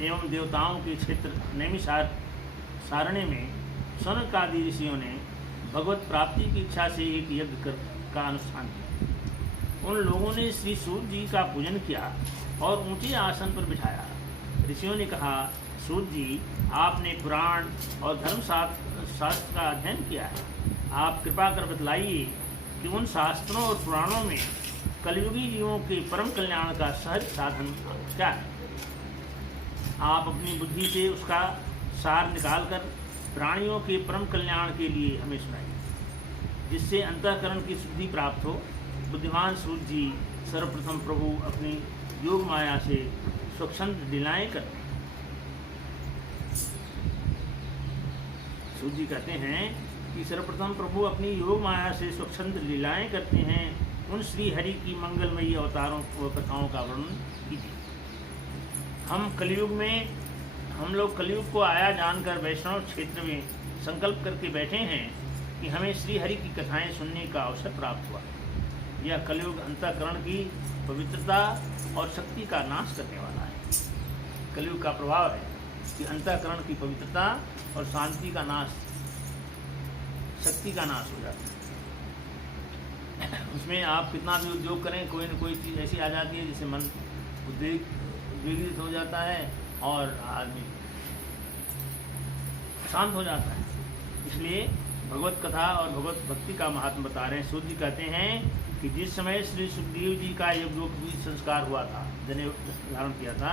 एवं देवताओं के क्षेत्र नैमिषार सारण्य में सनक आदि ऋषियों ने भगवत प्राप्ति की इच्छा से एक यज्ञ का अनुष्ठान किया। उन लोगों ने श्री सूर्य जी का पूजन किया और ऊंचे आसन पर बिठाया। ऋषियों ने कहा, सूर्य जी, आपने पुराण और शास्त्र का अध्ययन किया है। आप कृपा कर बतलाइए कि उन शास्त्रों और पुराणों में कलयुगी जीवों के परम कल्याण का सहज साधन क्या है। आप अपनी बुद्धि से उसका सार निकालकर प्राणियों के परम कल्याण के लिए हमें सुनाइए, जिससे अंतःकरण की शुद्धि प्राप्त हो। बुद्धिमान सूर्य जी सर्वप्रथम प्रभु अपनी योग माया से स्वच्छंद लीलाएं करते हैं। सूर्य जी कहते हैं कि सर्वप्रथम प्रभु अपनी योग माया से स्वच्छंद लीलाएं करते हैं। उन श्री हरि की मंगलमयी अवतारों व कथाओं का वर्णन कीजिए। हम लोग कलयुग को आया जानकर वैष्णव क्षेत्र में संकल्प करके बैठे हैं कि हमें श्री हरि की कथाएं सुनने का अवसर प्राप्त हुआ। यह कलयुग अंतःकरण की पवित्रता और शक्ति का नाश करने वाला है। कलयुग का प्रभाव है कि अंतःकरण की पवित्रता और शांति का नाश, शक्ति का नाश हो जाता है। उसमें आप कितना भी उद्योग करें, कोई न कोई चीज़ ऐसी आ जाती है जिससे मन उद्वेगित हो जाता है और आदमी शांत हो जाता है। इसलिए भगवत कथा और भगवत भक्ति का महात्म बता रहे हैं। सूर्य जी कहते हैं कि जिस समय श्री सुखदेव जी का यज्ञोपवीत संस्कार हुआ था, जनेऊ धारण किया था,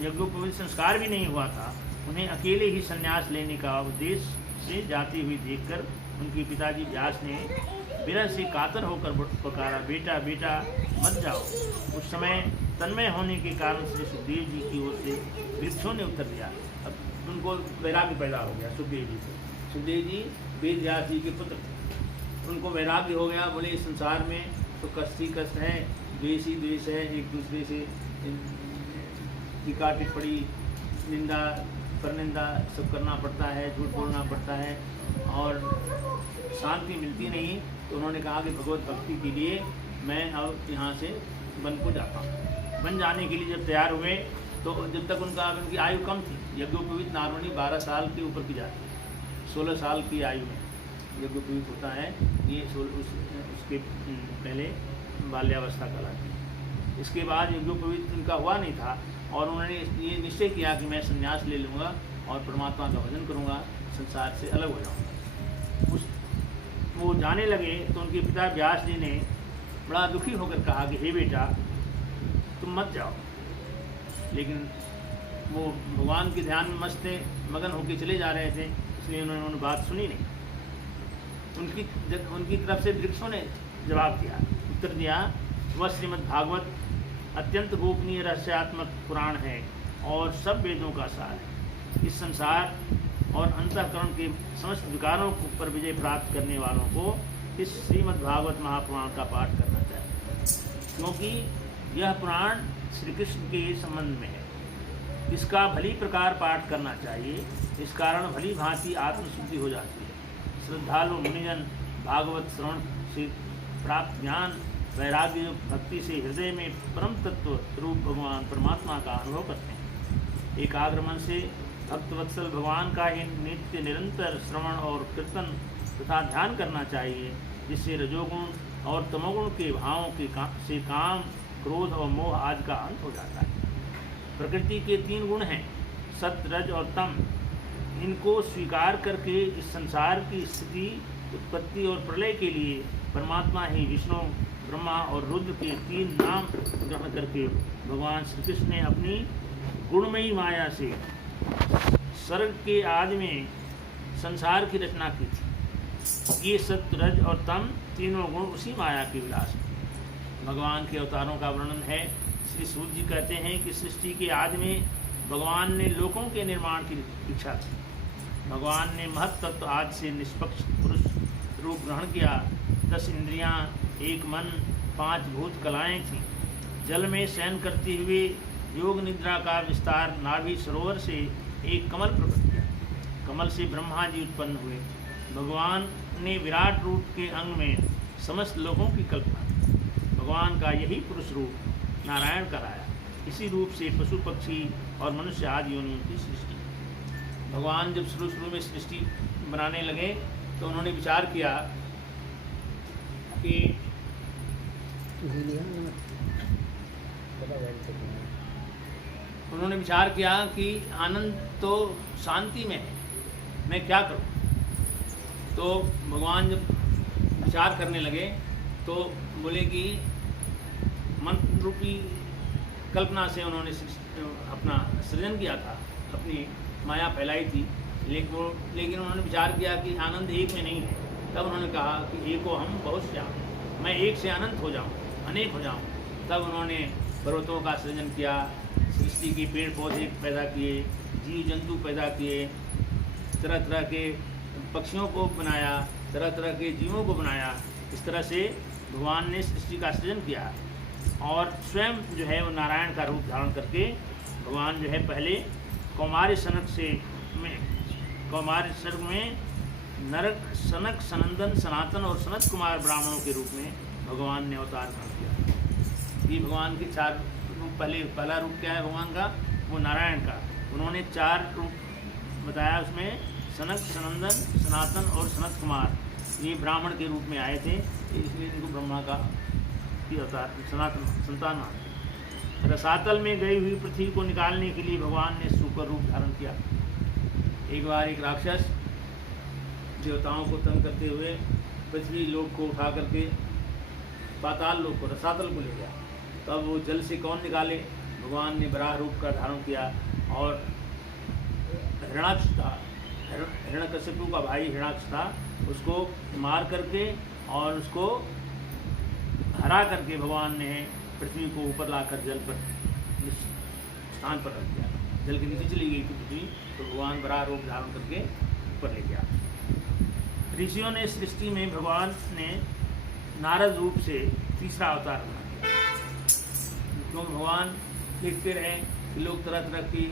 यज्ञोपवीत संस्कार भी नहीं हुआ था, उन्हें अकेले ही संन्यास लेने का उद्देश्य से जाती हुई देखकर उनके पिताजी व्यास ने विरह से कातर होकर पुकारा, बेटा बेटा मत जाओ। उस समय तन्मय होने के कारण श्री सुखदेव जी की ओर से वृक्षों ने उत्तर दिया। अब उनको वैराग्य पैदा हो गया सुखदेव जी को। सुखदेव जी वेद व्यास जी के पुत्र, उनको वैराग्य हो गया। बोले इस संसार में तो कष्ट ही कष्ट है, द्वेष ही द्वेष है, एक दूसरे से टीका टिप्पणी, निंदा परनिंदा सब करना पड़ता है, झूठ बोलना पड़ता है और शांति मिलती नहीं। तो उन्होंने कहा कि भगवत भक्ति के लिए मैं अब यहाँ से वन को जाता हूँ। वन जाने के लिए जब तैयार हुए तो जब तक उनकी आयु कम थी, यज्ञोपवीत नॉर्मली 12 साल के ऊपर की जाती है। 16 साल की आयु में यज्ञोपवीत होता है, ये उसके पहले बाल्यावस्था कहलाती है। इसके बाद यज्ञोपवीत उनका हुआ नहीं था और उन्होंने ये निश्चय किया कि मैं संन्यास ले लूँगा और परमात्मा का भजन करूँगा, संसार से अलग हो जाऊँगा। वो जाने लगे तो उनके पिता व्यास जी ने बड़ा दुखी होकर कहा कि हे बेटा, तुम मत जाओ। लेकिन वो भगवान के ध्यान में मस्त थे, मगन होकर चले जा रहे थे, इसलिए उन्होंने बात सुनी नहीं। उनकी तरफ से वृक्षों ने जवाब दिया, उत्तर दिया, वह श्रीमद् भागवत अत्यंत गोपनीय रहस्यात्मक पुराण है और सब वेदों का सार है। इस संसार और अंतःकरण के समस्त विकारों पर विजय प्राप्त करने वालों को इस श्रीमद् भागवत महापुराण का पाठ करना चाहिए, क्योंकि यह पुराण श्री कृष्ण के संबंध में है। इसका भली प्रकार पाठ करना चाहिए। इस कारण भली भांति आत्मशुद्धि हो जाती है। श्रद्धालु मुनिजन भागवत श्रवण से प्राप्त ज्ञान वैराग्य भक्ति से हृदय में परम तत्व रूप भगवान परमात्मा का अनुभव करते हैं। एकाग्र मन से भक्तवत्सल भगवान का ही नित्य निरंतर श्रवण और कीर्तन तथा ध्यान करना चाहिए, जिससे रजोगुण और तमोगुण के भावों से काम, क्रोध और मोह आदि का अंत हो जाता है। प्रकृति के 3 गुण हैं, सत्य, रज और तम। इनको स्वीकार करके इस संसार की स्थिति, उत्पत्ति और प्रलय के लिए परमात्मा ही विष्णु, ब्रह्मा और रुद्र के 3 नाम ग्रहण करके भगवान श्री कृष्ण ने अपनी गुणमयी माया से स्वर्ग के आदि में संसार की रचना की थी। ये सत्य, रज और तम तीनों गुण उसी माया के विलास हैं। भगवान के अवतारों का वर्णन है। श्री सूर्य जी कहते हैं कि सृष्टि के आदि में भगवान ने लोकों के निर्माण की इच्छा थी। भगवान ने महत्तत्व आदि से निष्पक्ष पुरुष रूप ग्रहण किया। 10 इंद्रियां, 1 मन, 5 भूत कलाएँ थीं। जल में शयन करते हुए योग निद्रा का विस्तार नाभि सरोवर से एक कमल प्रकट किया। कमल से ब्रह्मा जी उत्पन्न हुए। भगवान ने विराट रूप के अंग में समस्त लोगों की कल्पना की। भगवान का यही पुरुष रूप नारायण कराया। इसी रूप से पशु पक्षी और मनुष्य आदि योनियों की सृष्टि। भगवान जब शुरू में सृष्टि बनाने लगे तो उन्होंने विचार किया कि आनंद तो शांति में है, मैं क्या करूं। तो भगवान जब विचार करने लगे तो बोले कि मंत्र रूपी कल्पना से उन्होंने अपना सृजन किया था, अपनी माया फैलाई थी, लेकिन उन्होंने विचार किया कि आनंद एक में नहीं है। तब उन्होंने कहा कि एको हम बहुत श्याम, मैं एक से अनंत हो जाऊं, अनेक हो जाऊं। तब उन्होंने पर्वतों का सृजन किया, सृष्टि के पेड़ पौधे पैदा किए, जीव जंतु पैदा किए, तरह तरह के पक्षियों को बनाया, तरह तरह के जीवों को बनाया। इस तरह से भगवान ने सृष्टि का सृजन किया और स्वयं जो है वो नारायण का रूप धारण करके भगवान जो है पहले कौमार्य सर्ग में नरक, सनक, सनंदन, सनातन और सनत कुमार ब्राह्मणों के रूप में भगवान ने अवतार ग्रहण किया। ये भगवान के 4 रूप, पहला रूप क्या है भगवान का, वो नारायण का। उन्होंने 4 रूप बताया, उसमें सनक, सनंदन, सनातन और सनत कुमार ये ब्राह्मण के रूप में आए थे, इसलिए इनको ब्रह्मा का अवतार सनातन संतान मानते। रसातल में गई हुई पृथ्वी को निकालने के लिए भगवान ने सूकर रूप धारण किया। एक बार एक राक्षस देवताओं को तंग करते हुए पृथ्वी लोक को उठा करके पाताल लोक को, रसातल को ले गया। तब वो जल से कौन निकाले, भगवान ने बराह रूप का धारण किया और हिरणाक्ष था, हिरण्यकशिपु का भाई हिरणाक्ष था, उसको मार करके और उसको हरा करके भगवान ने पृथ्वी को ऊपर लाकर जल पर स्थान पर रख दिया। जल के नीचे चली गई थी पृथ्वी, तो भगवान बराह रूप धारण करके ऊपर ले गया। ऋषियों ने सृष्टि में भगवान ने नारद रूप से तीसरा अवतार बना दिया, क्योंकि भगवान देखते रहे कि लोग तरह तरह की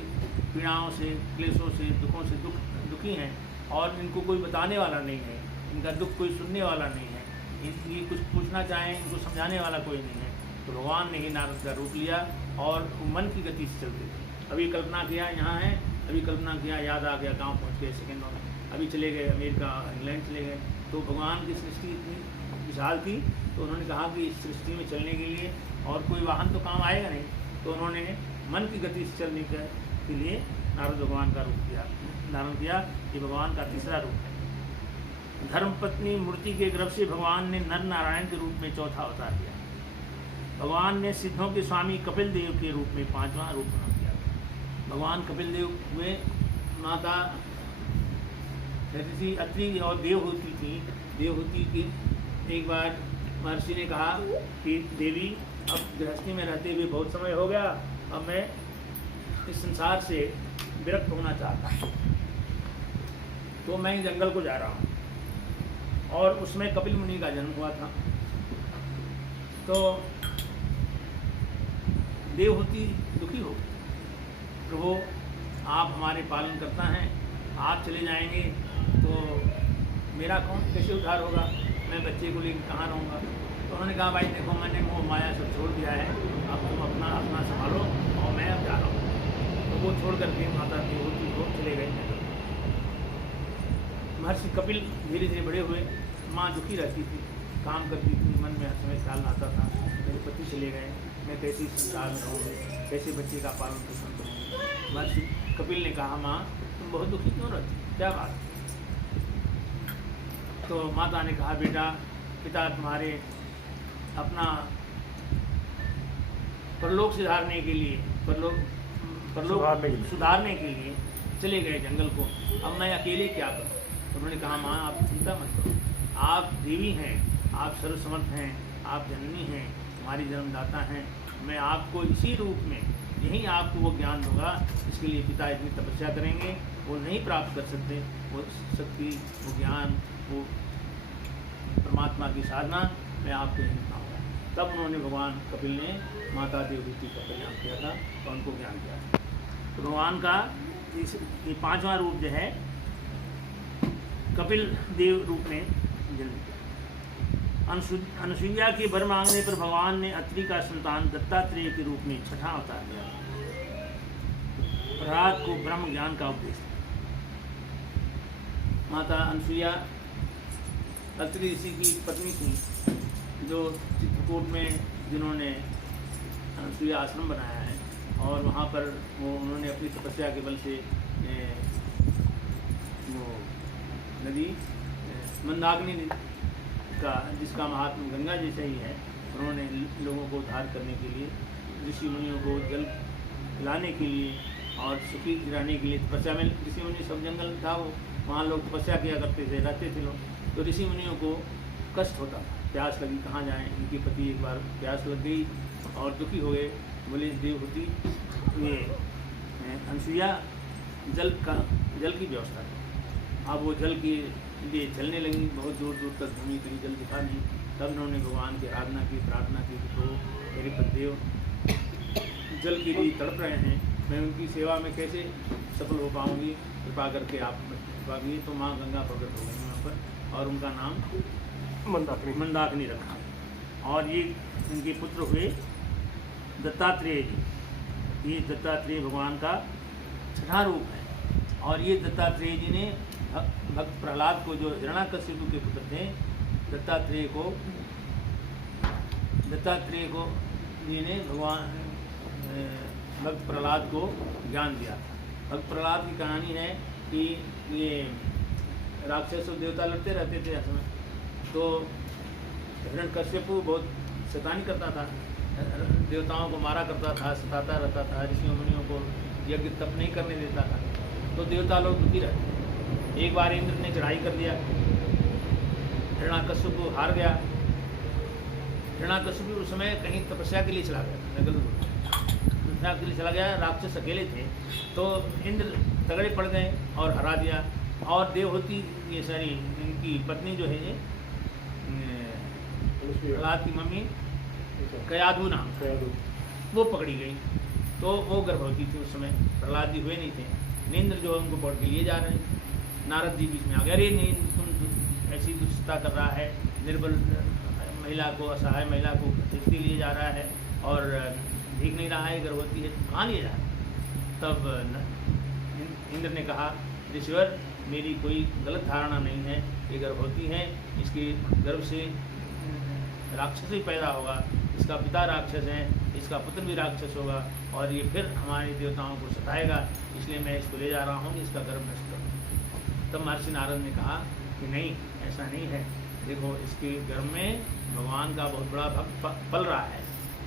पीड़ाओं से, क्लेशों से, दुखों से दुखी हैं और इनको कोई बताने वाला नहीं है, इनका दुख कोई सुनने वाला नहीं है, इनकी कुछ पूछना चाहें इनको समझाने वाला कोई नहीं है। तो भगवान ने ही नारद का रूप लिया और मन की गति से चलते थे। अभी कल्पना किया यहाँ है, अभी कल्पना किया याद आ गया, गाँव पहुँच गए सेकेंडों में, अभी चले गए अमेरिका, इंग्लैंड चले गए। तो भगवान की सृष्टि इतनी विशाल थी, तो उन्होंने कहा कि इस सृष्टि में चलने के लिए और कोई वाहन तो काम आएगा नहीं, तो उन्होंने मन की गति से चलने के लिए नारद भगवान का रूप धारण किया। ये भगवान का तीसरा रूप है। धर्मपत्नी मूर्ति के गर्भ से भगवान ने नर नारायण के रूप में चौथा अवतार लिया। भगवान ने सिद्धों के स्वामी कपिल देव के रूप में 5वां रूप धारण किया। भगवान कपिल देव हुए, माता रहती थी अत्रि और देवहूति थी। देवहूति की एक बार महर्षि ने कहा कि देवी, अब गृहस्थी में रहते हुए बहुत समय हो गया, अब मैं इस संसार से विरक्त होना चाहता हूँ, तो मैं जंगल को जा रहा हूँ। और उसमें कपिल मुनि का जन्म हुआ था। तो देवहूति दुखी हो, प्रभु आप हमारे पालन करता हैं, आप चले जाएंगे तो मेरा कौन, कैसे उद्धार होगा, मैं बच्चे को लेकर कहाँ रहूँगा। तो उन्होंने कहा भाई देखो, मैंने मोह माया सब छोड़ दिया है, अब तुम अपना संभालो और मैं अब जा रहा हूँ। तो वो छोड़ करके माता देवहूति को चले गए। महर्षि कपिल धीरे धीरे बड़े हुए। माँ दुखी रहती थी, काम करती थी, मन में हर समय ख्याल आता था मेरे पति चले गए, मैं कैसे संसार में रहूँगी, कैसे बच्चे का पालन पोषण करूँगी। महर्षि कपिल ने कहा माँ तुम बहुत दुखी क्यों रहती, क्या बात। तो माता ने कहा बेटा, पिता तुम्हारे अपना परलोक सुधारने के लिए, परलोक सुधारने के लिए चले गए जंगल को, अब मैं अकेले क्या करूँ। उन्होंने कहा माँ आप चिंता मत करो, आप देवी हैं, आप सर्वसमर्थ हैं, आप जननी हैं, हमारी जन्मदाता हैं, मैं आपको इसी रूप में यहीं आपको वो ज्ञान दूंगा। इसके लिए पिता इतनी तपस्या करेंगे, वो नहीं प्राप्त कर सकते वो शक्ति, वो ज्ञान, वो परमात्मा की साधना, मैं आपको यहीं बताऊँगा। तब उन्होंने भगवान कपिल ने माता देवहूति का कल्याण किया था और उनको ज्ञान दिया था। तो भगवान का ये 5वां रूप जो है कपिल देव रूप में जन्म किया। अनुसुईया के वर मांगने पर भगवान ने अत्रि का संतान दत्तात्रेय के रूप में छठा अवतार लिया। प्रहलाद को ब्रह्म ज्ञान का उपदेश दिया। माता अनुसुईया अत्रि ऋषि की पत्नी थी, जो चित्रकूट में जिन्होंने अनुसुईया आश्रम बनाया है, और वहाँ पर उन्होंने अपनी तपस्या के बल से वो नदी मंदाकिनी का, जिसका महात्मा गंगा जैसा ही है, उन्होंने लोगों को उद्धार करने के लिए, ऋषि मुनियों को जल पिलाने के लिए और सुखी गिराने के लिए तपस्या में, ऋषि मुनि सब जंगल था, वो वहाँ लोग तपस्या किया करते थे, रहते थे लोग। तो ऋषि मुनियों को कष्ट होता था, प्यास लगी कहाँ जाएं। इनके पति एक बार प्यास लग गई और दुखी हो गए, बोले देवहूति ये अनुसुईया जल की व्यवस्था करें। अब वो जल के लिए चलने लगी, बहुत दूर दूर तक घूमी, कहीं जल दिखा नहीं। तब उन्होंने भगवान की आराधना की, प्रार्थना की कि तो मेरे पतिदेव जल के लिए तड़प रहे हैं, मैं उनकी सेवा में कैसे सफल हो पाऊँगी, कृपा करके आप कृपा की। तो माँ गंगा प्रकट हो गई वहाँ पर, और उनका नाम मंदाकिनी रखा, और ये इनके पुत्र हुए दत्तात्रेय जी। ये दत्तात्रेय भगवान का छठा रूप है। और ये दत्तात्रेय जी ने भक्त प्रहलाद को, जो हिरण्याकशिपु के पुत्र थे, दत्तात्रेय को जी ने भगवान भक्त प्रहलाद को ज्ञान दिया था। भक्त प्रहलाद की कहानी है कि ये राक्षस और देवता लड़ते रहते थे समय, तो हिरण्यकश्यपु बहुत शैतानी करता था, देवताओं को मारा करता था, सताता रहता था, ऋषियों मुनियों को यज्ञ तप नहीं करने देता था। तो देवता लोग दुखी रहते। एक बार इंद्र ने चढ़ाई कर दिया, हिरण्याकश्यपु हार गया। हिरण्याकश्यपु उस समय कहीं तपस्या के लिए चला गया, तपस्या के लिए चला गया, राक्षस अकेले थे, तो इंद्र तगड़े पड़ गए और हरा दिया। और देवहूति ये सारी इनकी पत्नी जो है ये प्रहलाद की मम्मी कयाधु नाम, वो पकड़ी गई। तो वो गर्भवती थी उस समय, प्रहलाद जी हुए नहीं थे। नींद्र जो है उनको पकड़ के लिए जा रहे हैं। नारद जी बीच में आ गए, अरे नींद तुम ऐसी दुष्टता कर रहा है, निर्बल महिला को, असहाय महिला को खींचते लिए जा रहा है और भीग नहीं रहा है, गर्भवती है, कहाँ लिए जा रहा है। तब इंद्र ने कहा, ऋषिवर मेरी कोई गलत धारणा नहीं है, ये गर्भवती है, इसके गर्भ से राक्षस ही पैदा होगा, इसका पिता राक्षस है, इसका पुत्र भी राक्षस होगा, और ये फिर हमारे देवताओं को सताएगा, इसलिए मैं इसको ले जा रहा हूँ, इसका गर्भ नष्ट करूँ। तब महर्षि नारद ने कहा कि नहीं, ऐसा नहीं है, देखो इसके गर्भ में भगवान का बहुत बड़ा भक्त पल रहा है,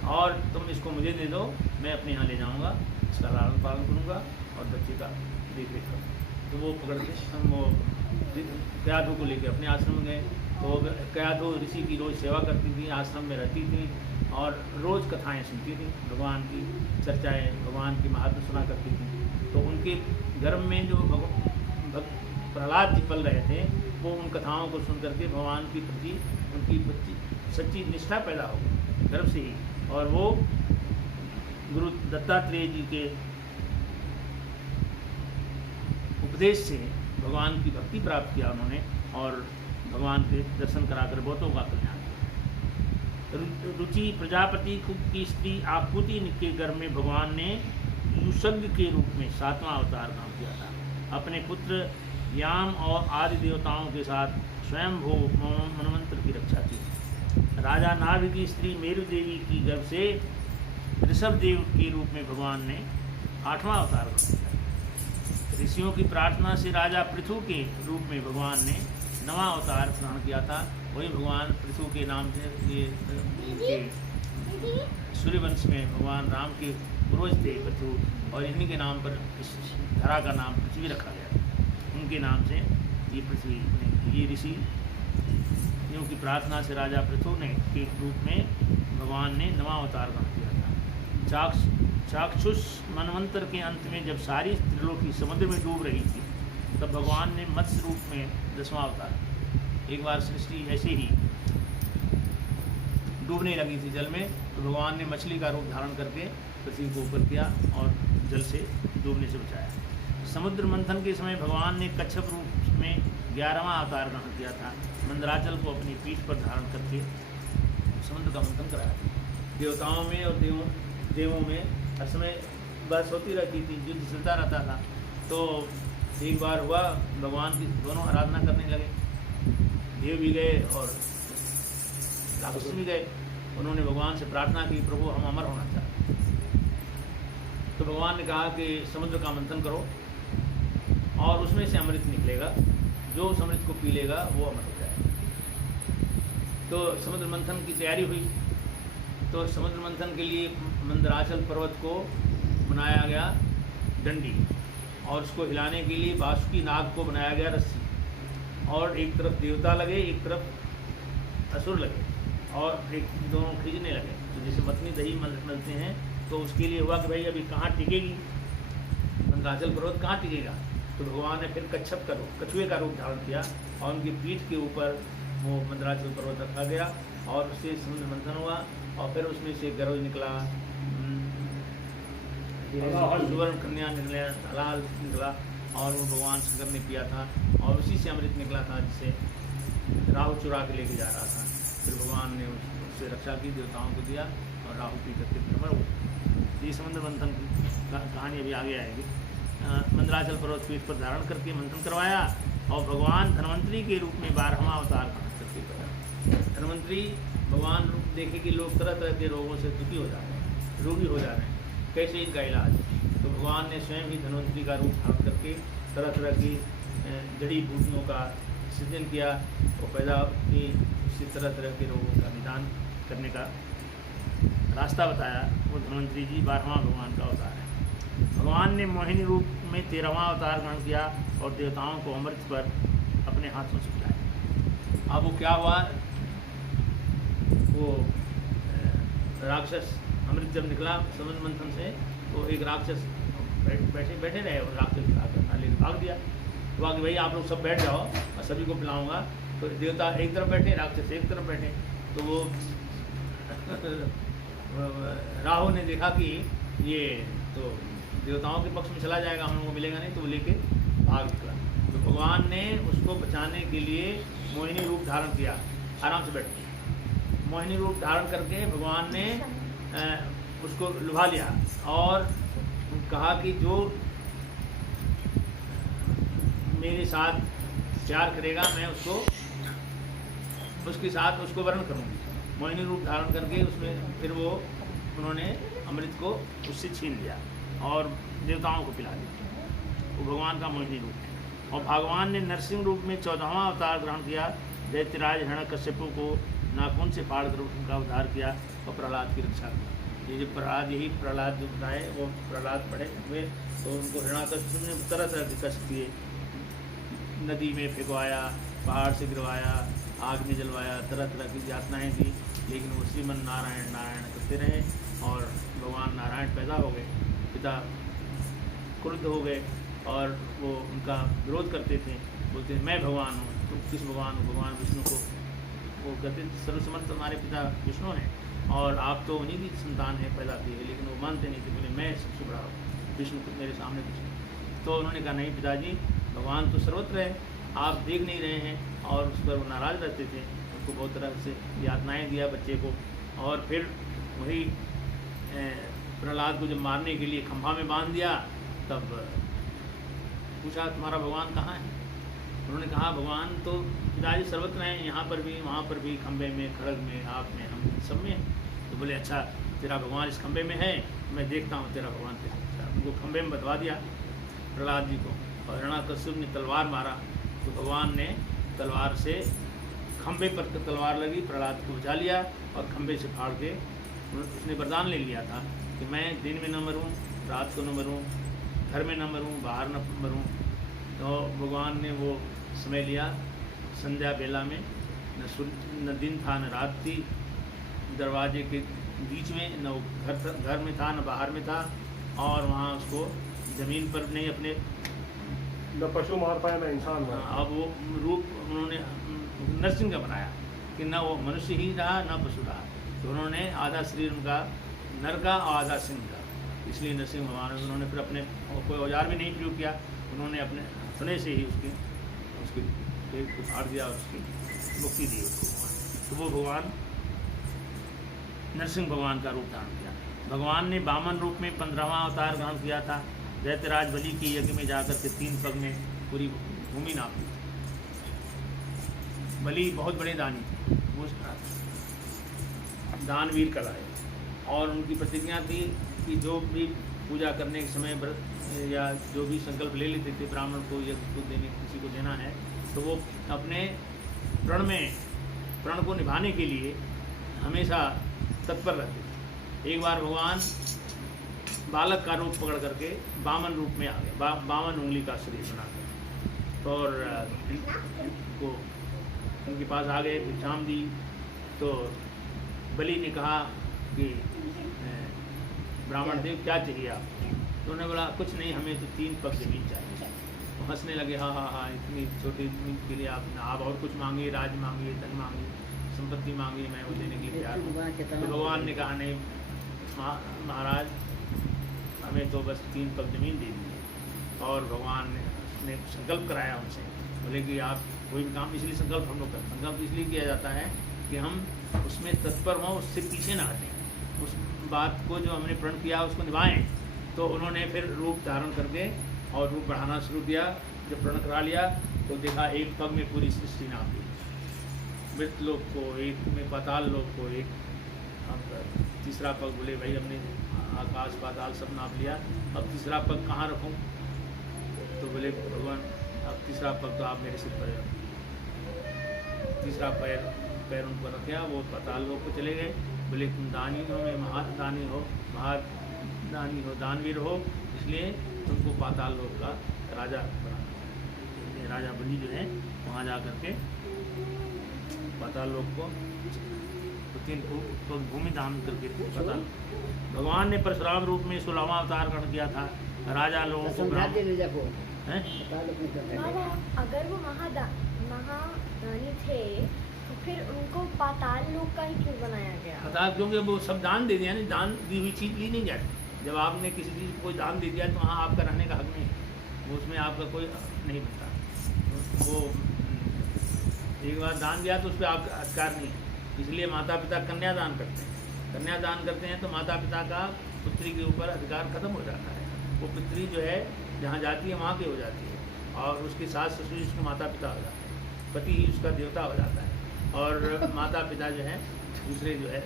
और तुम इसको मुझे दे दो, मैं अपने यहाँ ले जाऊँगा, इसका लालन पालन करूँगा और बच्चे का देख रेख करूँगा। तो वो पकड़ के वो कयाधु को लेकर अपने आश्रम में गए। तो कयाधु ऋषि की रोज़ सेवा करती थी, आश्रम में रहती थी और रोज़ कथाएं सुनती थी, भगवान की चर्चाएं, भगवान की महात्मा सुना करती थी। तो उनके गर्भ में जो भक्त प्रहलाद जी पल रहे थे, वो उन कथाओं को सुन करके भगवान की प्रति उनकी सच्ची निष्ठा पैदा हो गई गर्भ से ही, और वो गुरु दत्तात्रेय जी के उपदेश से भगवान की भक्ति प्राप्त किया उन्होंने, और भगवान के दर्शन कराकर बहुतों का कल्याण किया। रुचि प्रजापति की स्त्री आकृति के गर्भ में भगवान ने युसग्ग के रूप में 7वां अवतार काम किया था। अपने पुत्र याम और आदि देवताओं के साथ स्वयं भो मनवंतर की रक्षा की। राजा नाभ की स्त्री मेरु देवी की गर्भ से ऋषभ देव के रूप में भगवान ने 8वां अवतार काम किया। ऋषियों की प्रार्थना से राजा पृथु के रूप में भगवान ने 9वां अवतार ग्रहण किया था। वही भगवान पृथु के नाम से ये सूर्यवंश में भगवान राम के पूर्वज थे पृथु, और इन्हीं के नाम पर इस धरा का नाम पृथ्वी रखा गया। उनके नाम से ये पृथ्वी, ये ऋषियों की प्रार्थना से राजा पृथु ने के रूप में भगवान ने 9वां अवतार ग्रहण किया था। चाक्षुष मनवंतर के अंत में जब सारी त्रिलोकी समुद्र में डूब रही थी, तब भगवान ने मत्स्य रूप में 10वां अवतार। एक बार सृष्टि ऐसे ही डूबने लगी थी जल में, तो भगवान ने मछली का रूप धारण करके पृथ्वी को ऊपर किया और जल से डूबने से बचाया। समुद्र मंथन के समय भगवान ने कच्छप रूप में 11वां अवतार ग्रहण किया था। मंदराचल को अपनी पीठ पर धारण करके समुद्र का मंथन कराया। देवताओं में और देवों में हर समय बहस होती रहती थी, युद्ध चलता रहता था। तो एक बार हुआ, भगवान की दोनों आराधना करने लगे, देव भी गए और राक्षस भी गए। उन्होंने भगवान से प्रार्थना की, प्रभु हम अमर होना चाहते हैं। तो भगवान ने कहा कि समुद्र का मंथन करो और उसमें से अमृत निकलेगा, जो उस अमृत को पी लेगा वो अमर हो जाएगा। तो समुद्र मंथन की तैयारी हुई। तो समुद्र मंथन के लिए मंदराचल पर्वत को बनाया गया डंडी, और उसको हिलाने के लिए बासुकी नाग को बनाया गया रस्सी, और एक तरफ देवता लगे, एक तरफ असुर लगे, और एक दोनों खींचने लगे। तो जैसे मथनी दही मलते हैं, तो उसके लिए हुआ कि भाई अभी कहाँ टिकेगी मंदराचल पर्वत, कहाँ टिकेगा। तो भगवान ने फिर कछुए का रूप धारण किया और उनकी पीठ के ऊपर वो मंदराचल पर्वत रखा गया, और उससे समुद्र मंथन हुआ। और फिर उसमें से गरुड़ निकला, सुवर्ण कन्या निकला, हलाल निकला, और वो भगवान शंकर ने पिया था, और उसी से अमृत निकला था जिसे राहु चुरा के लेके जा रहा था। फिर भगवान ने उससे रक्षा की, देवताओं को दिया, और राहु पी करके फिर मर गए। ये समुद्र मंथन की कहानी अभी आगे आएगी। मंदराचल पर्वत पीठ पर धारण करके मंथन करवाया, और भगवान धन्वंतरी के रूप में 12वां अवतार करके कराया। धन्वंतरी भगवान रूप देखे कि लोग तरह तरह के रोगों से दुखी हो जा रहे हैं, रोगी हो जा रहे हैं, कैसे इनका इलाज। तो भगवान ने स्वयं ही धन्वंतरी का रूप धारण करके तरह तरह की जड़ी बूटियों का सृजन किया, वो पैदा की, उससे तरह तरह के रोगों का निदान करने का रास्ता बताया। वो धन्वंतरी जी 12वां भगवान का अवतार है। भगवान ने मोहिनी रूप में 13वां अवतार ग्रहण किया, और देवताओं को अमृत पर अपने हाथों से पिलाया। अब वो क्या हुआ, वो राक्षस अमृत जब निकला समुद्र मंथन से, तो एक राक्षस बैठे रहे, और राक्षस लेकर भाग दिया। तो आगे भाई आप लोग सब बैठ जाओ और सभी को पिलाऊंगा। तो देवता एक तरफ बैठे, राक्षस एक तरफ बैठे। तो वो राहु ने देखा कि ये तो देवताओं के पक्ष में चला जाएगा, हम लोगों को मिलेगा नहीं, तो वो लेके भाग निकला। तो भगवान ने उसको बचाने के लिए मोहिनी रूप धारण किया। आराम से बैठे, मोहिनी रूप धारण करके भगवान ने उसको लुभा लिया, और कहा कि जो मेरे साथ प्यार करेगा मैं उसके साथ उसको वर्ण करूँगी। मोहिनी रूप धारण करके उसमें फिर वो उन्होंने अमृत को उससे छीन लिया और देवताओं को पिला दिया। वो भगवान का मोहिनी रूप है। और भगवान ने नरसिंह रूप में 14वां अवतार ग्रहण किया। दैत्यराज हिरण्यकश्यप को नाखून से फाड़ कर उनका उद्धार किया और प्रहलाद की रक्षा की। ये जो प्रहलाद, यही प्रहलाद जो बताए वो प्रहलाद पढ़े हुए, तो उनको हिरण्यकश्यप ने तरह तरह के कष्ट दिए। नदी में फेंकवाया, पहाड़ से गिरवाया, आग में जलवाया, तरह तरह की यातनाएँ दी, लेकिन वो श्रीमन नारायण नारायण करते रहे और भगवान नारायण पैदा हो गए। पिता क्रुद्ध हो गए और वो उनका विरोध करते थे, बोलते मैं भगवान हूँ, तुम किस भगवान हो? भगवान विष्णु को वो कहते सर्वसमर्थ हमारे पिता विष्णु हैं और आप तो उन्हीं की संतान है, पैदा की है, लेकिन वो मानते नहीं थे। बोले मैं सबसे बड़ा विष्णु मेरे सामने कुछ नहीं। तो उन्होंने कहा नहीं पिताजी, भगवान तो सर्वत्र है, आप देख नहीं रहे हैं। और उस पर वो नाराज़ रहते थे, उनको बहुत तरह से यातनाएँ दिया बच्चे को। और फिर वही प्रहलाद को जब मारने के लिए खंभा में बांध दिया, तब पूछा तुम्हारा भगवान कहाँ है? उन्होंने कहा भगवान तो पिताजी सर्वत्र हैं, यहाँ पर भी वहाँ पर भी, खंभे में, खड़ग में, आग में, हम सब में। तो बोले अच्छा तेरा भगवान इस खंभे में है, मैं देखता हूँ तेरा भगवान क्या। उनको खंभे में बतवा दिया प्रहलाद जी को, और हिरण्यकश्यप ने तलवार मारा तो भगवान ने तलवार से खंभे पर तलवार लगी, प्रहलाद को बचा लिया और खंभे से फाड़ के उसने वरदान ले लिया था कि मैं दिन में न मरूँ, रात को न मरूँ, घर में न मरूँ, बाहर न मरूँ। तो भगवान ने वो समय लिया, संध्या बेला में, न दिन था न रात थी, दरवाजे के बीच में, न घर में था न बाहर में था, और वहाँ उसको ज़मीन पर नहीं अपने न पशु मार पाया न इंसान मार। अब वो रूप उन्होंने नरसिंह का बनाया कि न वो मनुष्य ही रहा न पशु रहा। तो उन्होंने आधा शरीर उनका नर का और आधा सिंह का, इसलिए नरसिंह भगवान उन्होंने फिर अपने कोई औजार भी नहीं प्रयोग किया, उन्होंने अपने हंसने से ही उसकी पेट को फाड़ दिया, उसकी मुक्ति दी उसको भगवान। तो वो भगवान नरसिंह भगवान का रूप धारण किया। भगवान ने वामन रूप में 15वां अवतार ग्रहण किया था। दैत्यराज बलि के यज्ञ में जाकर के 3 पग में पूरी भूमि नाप दी। बलि बहुत बड़े दानी थे, वो दानवीर कहलाए, और उनकी प्रतिज्ञा थी कि जो भी पूजा करने के समय व्रत या जो भी संकल्प ले लेते थे ब्राह्मण को यज्ञ को देने, किसी को देना है, तो वो अपने प्रण को निभाने के लिए हमेशा तत्पर रहते थे। एक बार भगवान बालक का रूप पकड़ करके वामन रूप में आ गए, 52 उंगली का शरीर बना कर, और इनको उनके पास आ गए, भिक्षाम दी। तो बलि ने कहा कि ब्राह्मण देव क्या चाहिए आपको? तो उन्होंने बोला कुछ नहीं, हमें तो 3 पग जमीन चाहिए। वो हंसने लगे, हाँ हाँ हाँ, इतनी छोटी जमीन के लिए आप और कुछ मांगिए, राज मांगिए, धन मांगिए, संपत्ति मांगिए, मैं वो देने के लिए तैयार हूँ। तो भगवान ने कहा नहीं महाराज, हमें तो बस 3 पग जमीन दे दी। और भगवान ने संकल्प कराया उनसे, बोले कि आप कोई भी काम, इसलिए संकल्प हम लोग करते हैं, संकल्प इसलिए किया जाता है कि हम उसमें तत्पर हों, उससे पीछे ना हटें, उस बात को जो हमने प्रण किया उसको निभाएं। तो उन्होंने फिर रूप धारण करके और रूप बढ़ाना शुरू किया। जब प्रण करा लिया तो देखा 1 पग में पूरी सृष्टि नाप दी, मृत लोक को, एक में पाताल लोक को, एक तीसरा पग बोले भाई हमने आकाश पाताल सब नाप लिया, अब तीसरा पग कहाँ रखूँ? तो बोले भगवान अब तीसरा पग तो आप मेरे सिर पर रखो। तीसरा पैर उन पर रखा, वो पाताल लोक को चले गए। बोले तुम दानी हो, मैं महादानी हो, महादानी हो, दानवीर हो, इसलिए तुमको पाताल लोक का राजा बना। राजा बलि जो है वहाँ जा करके पाताल लोक को 3 को भूमि दान करके पाताल। भगवान ने परशुराम रूप में 16वां अवतार ग्रहण किया था। राजा लोगों को अगर वो महादानी थे तो फिर उनको पाताल लोक का ही क्यों बनाया गया? पाताल, क्योंकि वो सब दान दे दिया, दान दी हुई चीज़ ली नहीं जाती। जब आपने किसी चीज़ को कोई दान दे दिया तो वहाँ आपका रहने का हक नहीं, वो उसमें आपका कोई नहीं बनता। वो एक बार दान दिया तो उस पर आपका अधिकार नहीं है। इसलिए माता पिता कन्यादान करते हैं। कन्यादान करते हैं तो माता पिता का पुत्री के ऊपर अधिकार खत्म हो जाता है। वो पुत्री जो है जहाँ जाती है वहाँ की हो जाती है, और उसके सास ससुर उसके माता पिता हो जाते हैं, पति ही उसका देवता हो जाता है, और माता पिता जो है दूसरे जो है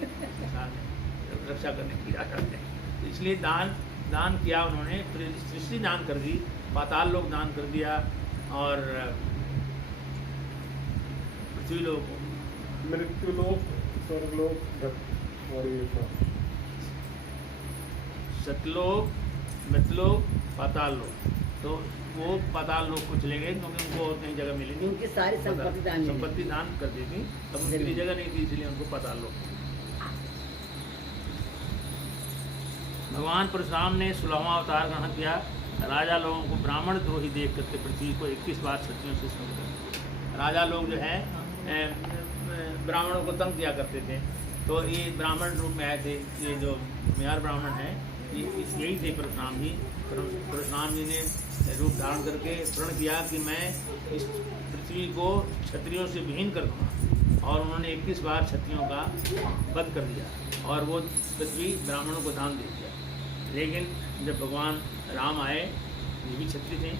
रक्षा करने के लिए आ जाते हैं। तो इसलिए दान किया उन्होंने, सृष्टि दान कर दी, पाताल लोक दान कर दिया, और पृथ्वी लोक, मृत्यु लोक, स्वर्गलोक और ये सतलोक, मृतलोक, पाताल लोक। तो वो पाताल लोक को चले गए क्योंकि उनको और कहीं जगह मिली नहीं, उनकी सारी संपत्ति दान कर दी थी, तब उनके लिए जगह नहीं थी, इसलिए उनको पाताल लोक। भगवान परशुराम ने 16वां अवतार ग्रहण किया। राजा लोगों को ब्राह्मण द्रोही देख करके पृथ्वी को 21 बार क्षत्रियों से समझ। राजा लोग जो है ब्राह्मणों को तंग किया करते थे, तो ये ब्राह्मण रूप में आए थे। ये जो बिहार ब्राह्मण है यही थे परशुराम जी। परशुराम जी ने रूप धारण करके प्रण किया कि मैं इस पृथ्वी को क्षत्रियों से विहीन कर दूँगा, और उन्होंने 21 बार क्षत्रियों का वध कर दिया, और वो पृथ्वी ब्राह्मणों को दान दे दिया। लेकिन जब भगवान राम आए, ये भी क्षत्रिय थे,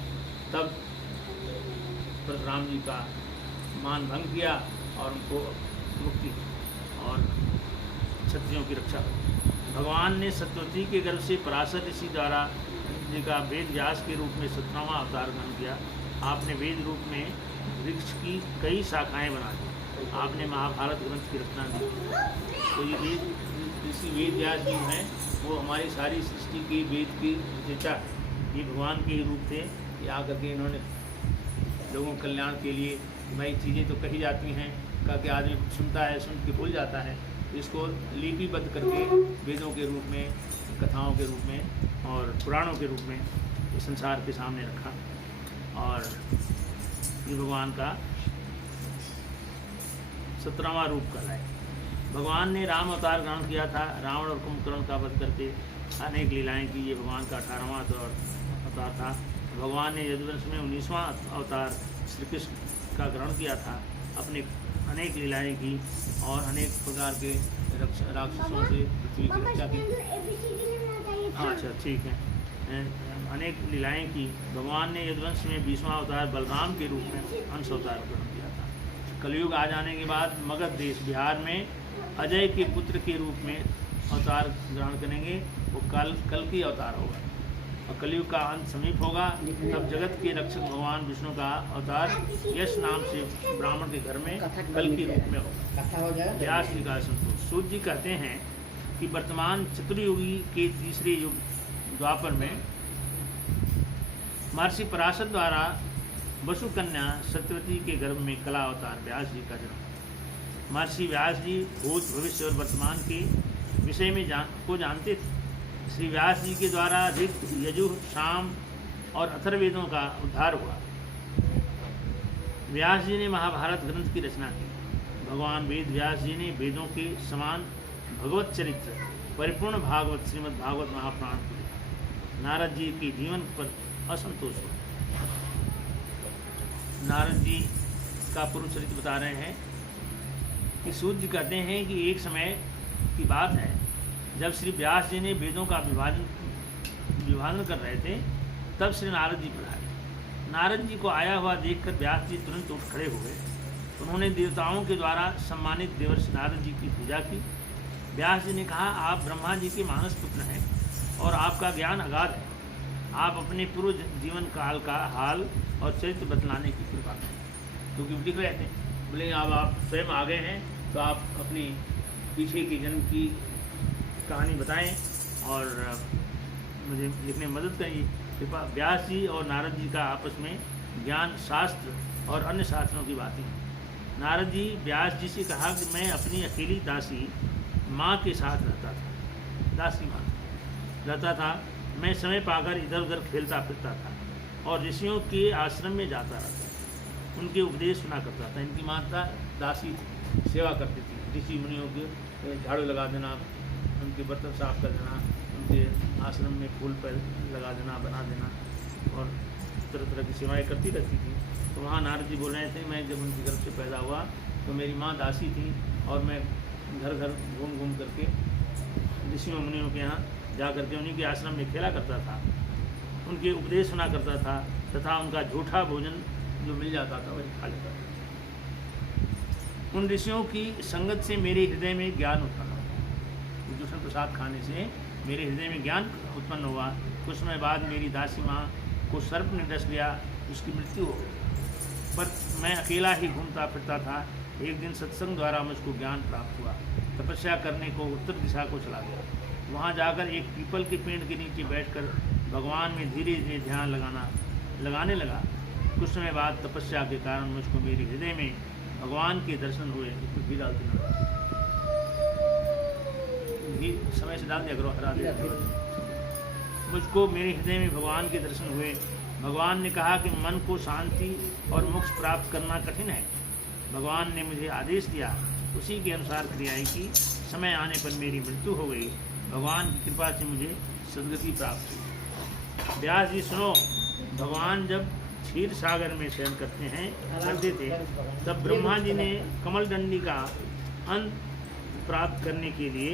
तब परशुराम जी का मान भंग किया और उनको मुक्ति दी और क्षत्रियों की रक्षा की। भगवान ने सत्यवती के गर्भ से पराशर ऋषि द्वारा जी का वेद व्यास के रूप में 17वां अवतार ग्रहण किया। आपने वेद रूप में वृक्ष की कई शाखाएं बना दी। आपने महाभारत ग्रंथ की रचना की। तो ये वेद ऋषि वेद व्यास जी हैं, वो हमारी सारी सृष्टि की वेद की रचयिता है। ये भगवान के ही रूप थे। ये आकर के इन्होंने लोगों के कल्याण के लिए नई चीज़ें तो कही जाती हैं, कि आदमी सुनता है, सुन के भूल जाता है, इसको लिपिबद्ध करके वेदों के रूप में, कथाओं के रूप में और पुराणों के रूप में इस संसार के सामने रखा। और ये भगवान का 17वां रूप कहलाए। भगवान ने राम अवतार ग्रहण किया था। रावण और कुंभकर्ण का वध करके अनेक लीलाएं की। ये भगवान का 18वां अवतार था। भगवान ने यदुवंश में 19वां अवतार श्री कृष्ण का ग्रहण किया था, अपने अनेक लीलाएं की और अनेक प्रकार के राक्षसों से पृथ्वी की रक्षा की। हाँ अच्छा ठीक है। अनेक लीलाएं की। भगवान ने यदुवंश में 20वां अवतार बलराम के रूप में अंश अवतार ग्रहण किया था। कलयुग आ जाने के बाद मगध देश बिहार में अजय के पुत्र के रूप में अवतार ग्रहण करेंगे। वो कल की अवतार होगा और कलयुग का अंत समीप होगा। तब जगत के रक्षक भगवान विष्णु का अवतार यश नाम से ब्राह्मण के घर में कल के रूप में होगा। व्यास जी का संतोष। सूर्य जी कहते हैं कि वर्तमान चतुर्युगी के तीसरे युग द्वापर में महर्षि पराशर द्वारा वसु कन्या सत्यवती के गर्भ में कला अवतार व्यास जी का जन्म। महर्षि व्यास जी भूत भविष्य और वर्तमान के विषय में जानते थे। श्री व्यास जी के द्वारा ऋग, यजुः, साम और अथर्ववेदों का उद्धार हुआ। व्यास जी ने महाभारत ग्रंथ की रचना की। भगवान वेद व्यास जी ने वेदों के समान भगवत चरित्र परिपूर्ण भागवत श्रीमद् भागवत महापुराण को लिखा। नारद जी के जीवन पर असंतोष हुआ। नारद जी का पूर्व चरित्र बता रहे हैं कि सूर्य जी कहते हैं कि एक समय की बात है जब श्री व्यास जी ने वेदों का विभाजन कर रहे थे, तब श्री नारद जी पधारे। नारद जी को आया हुआ देखकर व्यास जी तुरंत उठ खड़े हुए। उन्होंने देवताओं के द्वारा सम्मानित देवर्षि नारद जी की पूजा की। व्यास जी ने कहा, आप ब्रह्मा जी के मानस पुत्र हैं और आपका ज्ञान अगाध है। आप अपने पूर्व जीवन काल का हाल और चरित्र बतलाने की कृपा करें। क्योंकि लिख रहे थे, बोले अब आप स्वयं आ गए हैं तो आप अपनी पीछे के जन्म की कहानी बताएं और मुझे लिखने में मदद करिए। कृपा। व्यास जी और नारद जी का आपस में ज्ञान, शास्त्र और अन्य शास्त्रों की बातें हैं। नारद जी व्यास जी से कहा कि मैं अपनी अकेली दासी माँ के साथ रहता था। दासी माँ रहता था। मैं समय पाकर इधर उधर खेलता फिरता था और ऋषियों के आश्रम में जाता रहता। उनके उपदेश सुना करता था। इनकी माता दासी थी, सेवा करती थी। ऋषि मुनियों के झाड़ू लगा देना, उनके बर्तन साफ कर देना, उनके आश्रम में फूल पर लगा देना, बना देना और तरह तरह की सेवाएं करती रहती थी। तो वहाँ नारद जी बोल रहे थे, मैं जब उनके गर्भ से पैदा हुआ तो मेरी माँ दासी थी और मैं घर घर घूम घूम करके ऋषियों मुनियों के यहाँ जा करके उन्हीं के आश्रम में खेला करता था, उनके उपदेश सुना करता था तथा उनका झूठा भोजन जो मिल जाता था वही खा लेता था। उन ऋषियों की संगत से मेरे हृदय में ज्ञान उत्पन्न हुआ। विदूषण प्रसाद खाने से मेरे हृदय में ज्ञान उत्पन्न हुआ। कुछ समय बाद मेरी दासी माँ को सर्प ने डस लिया, उसकी मृत्यु हो गई। पर मैं अकेला ही घूमता फिरता था। एक दिन सत्संग द्वारा मुझको ज्ञान प्राप्त हुआ। तपस्या करने को उत्तर दिशा को चला गया। वहाँ जाकर एक पीपल के पेड़ के नीचे बैठकर भगवान में धीरे धीरे ध्यान लगाने लगा। कुछ समय बाद तपस्या के कारण मुझको मेरे हृदय में भगवान के दर्शन हुए। इसमें घी डाल देना, घी समय से डाल दिया करो, हरा दिया। मुझको मेरे हृदय में भगवान के दर्शन हुए। भगवान ने कहा कि मन को शांति और मोक्ष प्राप्त करना कठिन है। भगवान ने मुझे आदेश दिया, उसी के अनुसार क्रियाएं की। समय आने पर मेरी मृत्यु हो गई। भगवान की कृपा से मुझे सद्गति प्राप्त हुई। व्यास जी सुनो, भगवान जब क्षीर सागर में शयन करते थे तब ब्रह्मा जी ने कमल दंडी का अंत प्राप्त करने के लिए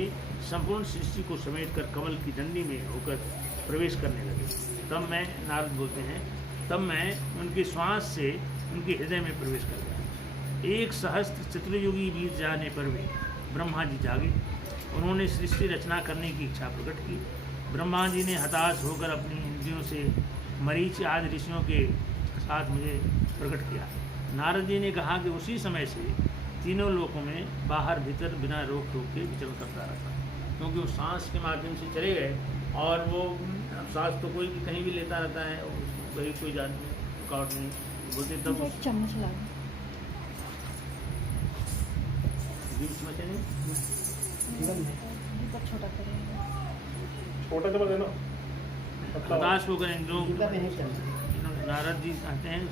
संपूर्ण सृष्टि को समेटकर कमल की दंडी में होकर प्रवेश करने लगे। तब मैं, नारद बोलते हैं, तब मैं उनके श्वास से उनके हृदय में प्रवेश कर गया। 1 सहस्त्र चतुर्युगी बीत जाने पर भी ब्रह्मा जी जागे। उन्होंने सृष्टि रचना करने की इच्छा प्रकट की। ब्रह्मा जी ने हताश होकर अपनी इंद्रियों से मरीच आदि ऋषियों के साथ मुझे प्रकट किया। नारद जी ने कहा कि उसी समय से तीनों लोकों में बाहर भीतर बिना रोक टोक के विचरण करता रहता, क्योंकि वो सांस के माध्यम से चले गए और वो सांस तो कोई भी कहीं भी लेता रहता है, वही कोई रुकावट नहीं बोलते। तब चम्मच ला छोटा छोटा चम्मच है ना, हताश होकर इंद्रियों नारद जी कहते हैं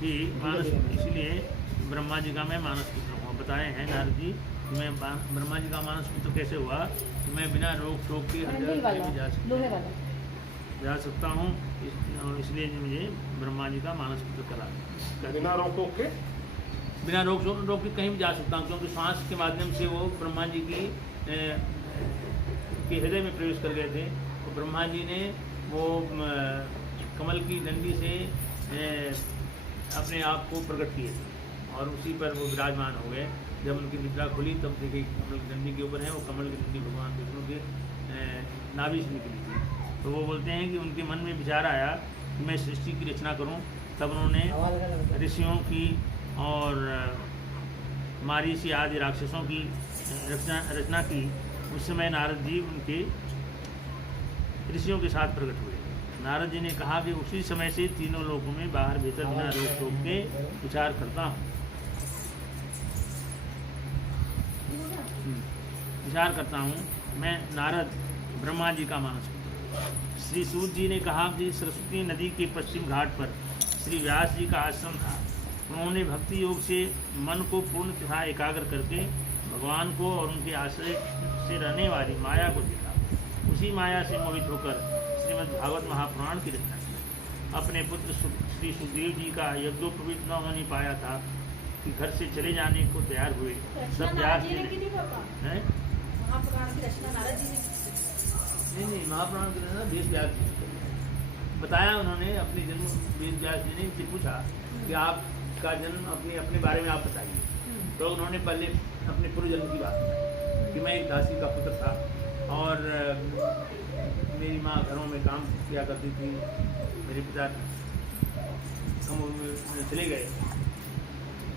कि मानस, इसलिए ब्रह्मा जी का मैं मानस पुत्र हूँ। बताए हैं नारद जी, मैं ब्रह्मा जी का मानस पुत्र कैसे हुआ, तो मैं बिना रोक टोक के हर जगह भी जा सकता हूँ। इसलिए मुझे ब्रह्मा जी का मानस पुत्र करा। बिना रोक टोक के बिना रोक के कहीं भी जा सकता हूँ, क्योंकि श्वास के माध्यम से वो ब्रह्मा जी की के हृदय में प्रवेश कर गए थे। तो ब्रह्मा जी ने वो कमल की डंडी से अपने आप को प्रकट किए थे और उसी पर वो विराजमान हो गए। जब उनकी निद्रा खुली तब देखिए कमल की डंडी के ऊपर है, वो कमल की डंडी भगवान विष्णु के नाभि से निकली थी। तो वो बोलते हैं कि उनके मन में विचार आया कि मैं सृष्टि की रचना करूं। तब उन्होंने ऋषियों की और मारीसी आदि राक्षसों की रचना की। उस समय नारद जी उनके ऋषियों के साथ प्रकट हुए। नारद जी ने कहा कि उसी समय से तीनों लोकों में बाहर भीतर बिना रोक टोक के विचार करता हूँ, विचार करता हूँ। मैं नारद ब्रह्मा जी का मानस पुत्र। श्री सूत जी ने कहा कि सरस्वती नदी के पश्चिम घाट पर श्री व्यास जी का आश्रम था। उन्होंने भक्ति योग से मन को पूर्ण तथा एकाग्र करके भगवान को और उनके आश्रय से रहने वाली माया को देखा। उसी माया से मोहित होकर श्रीमद् भागवत महापुराण की रचना की। अपने पुत्र श्री सुखदेव जी का यज्ञोपवीत न होने पाया था कि घर से चले जाने को तैयार हुए। सब व्यास जी ने महापुराण की रचना नारद जी ने नहीं महापुराण की रचना वेद व्यास जी ने बताया। उन्होंने अपने जन्म वेद व्यास जी ने इनसे पूछा कि आपका जन्म अपने बारे में आप बताइए। तो उन्होंने पहले अपने पूर्व जन्म की बात बताई कि मैं एक दासी का पुत्र था और मेरी माँ घरों में काम किया करती थी। मेरे पिता चले गए,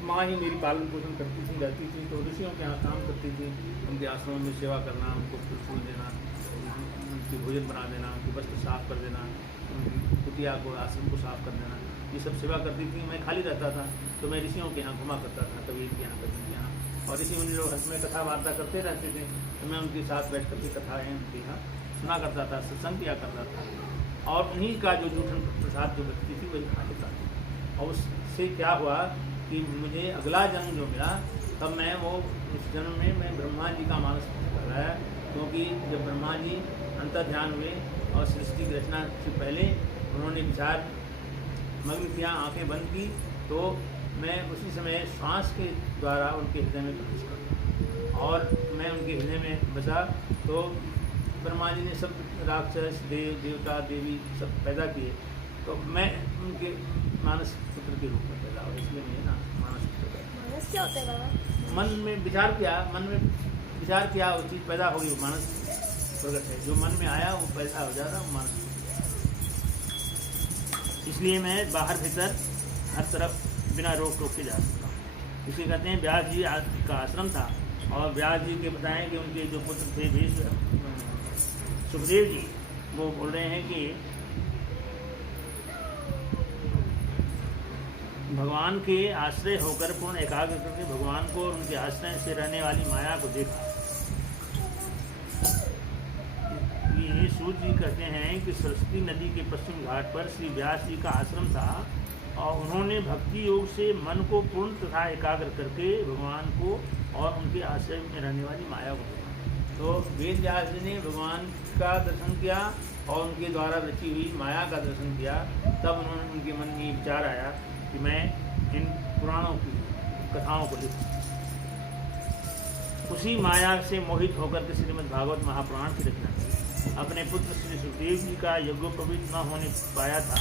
माँ ही मेरी पालन पोषण करती थी, रहती थी। तो ऋषियों के यहाँ काम करती थी, उनके आश्रमों में सेवा करना, उनको फूल देना, उनकी भोजन बना देना, उनके वस्त्र साफ कर देना, उनकी कुटिया को आश्रम को साफ कर देना, ये सब सेवा करती थी। मैं खाली रहता था तो मैं ऋषियों के यहाँ घुमा करता था, कभी इनके यहाँ कभी इनके यहाँ, और ऋषि मुनि लोग हंस में कथा वार्ता करते रहते थे। तो मैं उनके साथ बैठ करके कथाएँ उनके यहाँ सुना करता था, सत्संग किया करता था और उन्हीं का जो जूठन प्रसाद जो बचती थी वही खा लेता था। और उससे क्या हुआ कि मुझे अगला जन्म जो मिला तब मैं वो उस जन्म में मैं ब्रह्मा जी का मानस कराया, क्योंकि जब ब्रह्मा जी अंतर ध्यान हुए और सृष्टि की रचना से पहले उन्होंने विचार मग्न किया, आंखें बंद की, तो मैं उसी समय श्वास के द्वारा उनके हृदय में प्रवेश कर और मैं उनके हृदय में बसा। तो ब्रह्मा जी ने सब राक्षस देवता देवी सब पैदा किए, तो मैं उनके मानस पुत्र के रूप में पैदा हुआ। इसलिए मैं ना मानस पुत्र। मानस क्या होता है बाबा? मन में विचार किया वो चीज़ पैदा होगी, वो मानस प्रकट है। जो मन में आया वो पैदा हो जाता, वो मानस। इसलिए मैं बाहर भीतर हर तरफ बिना रोक टोक के जा सकता हूँ। इसे कहते हैं व्यास जी का आश्रम था। और व्यास जी के बताएं कि उनके जो पुत्र थे सुखदेव जी, वो बोल रहे हैं कि भगवान के आश्रय होकर पूर्ण एकाग्र करके भगवान को और उनके आश्रय से रहने वाली माया को देखा। ये सूत जी कहते हैं कि सरस्वती नदी के पश्चिम घाट पर श्री व्यास जी का आश्रम था और उन्होंने भक्ति योग से मन को पूर्ण तथा एकाग्र करके भगवान को और उनके आश्रय में रहने वाली माया को देखा। तो वेद व्यास जी ने भगवान का दर्शन किया और उनके द्वारा रची हुई माया का दर्शन किया। तब उन्होंने उनके मन में विचार आया कि मैं इन पुराणों की कथाओं को लिखूं। उसी माया से मोहित होकर के श्रीमद् भागवत महापुराण की रचना की। अपने पुत्र श्री सुखदेव जी का यज्ञोपवीत न होने पाया था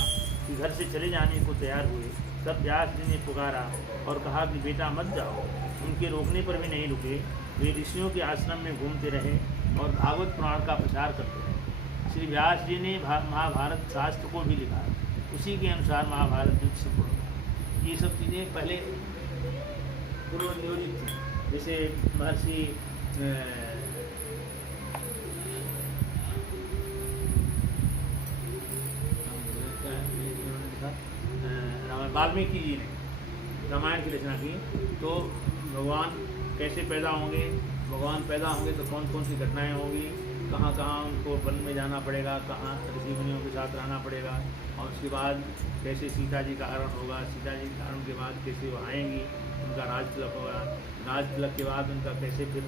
कि घर से चले जाने को तैयार हुए। तब व्यास जी ने पुकारा और कहा कि बेटा मत जाओ। उनके रोकने पर भी नहीं रुके। वे ऋषियों के आश्रम में घूमते रहे और भागवत पुराण का प्रचार करते रहे। श्री व्यास जी ने महाभारत शास्त्र को भी लिखा, उसी के अनुसार महाभारत युग से पूर्ण। ये सब चीज़ें पहले पूर्व नियोजित थी। जैसे महर्षि वाल्मीकि जी ने रामायण की रचना की। तो भगवान कैसे पैदा होंगे, भगवान पैदा होंगे तो कौन कौन सी घटनाएं होंगी, कहाँ कहाँ उनको वन में जाना पड़ेगा, कहाँ ऋषि मुनियों के साथ रहना पड़ेगा, और उसके बाद कैसे सीता जी का हरण होगा, सीता जी के हरण के बाद कैसे वो आएंगी, उनका राज तिलक होगा, राज तिलक के बाद उनका कैसे फिर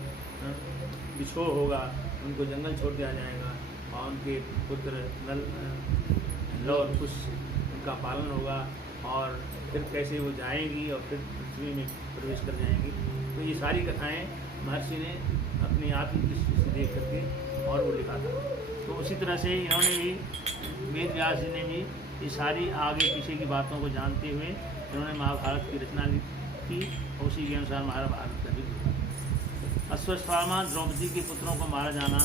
बिछोह होगा, उनको जंगल छोड़ दिया जाएगा और उनके पुत्र नल और कुश उनका पालन होगा, और फिर कैसे वो जाएंगी और फिर पृथ्वी में प्रवेश कर जाएंगी। तो ये सारी कथाएं महर्षि ने अपनी आत्मदृष्टि से देख करके और वो लिखा था। तो उसी तरह से इन्होंने भी, वेद व्यास जी ने भी ये सारी आगे पीछे की बातों को जानते हुए इन्होंने महाभारत की रचना की और उसी के अनुसार महाभारत का भी लिखा। अश्वत्थामा द्रौपदी के पुत्रों को मारा जाना,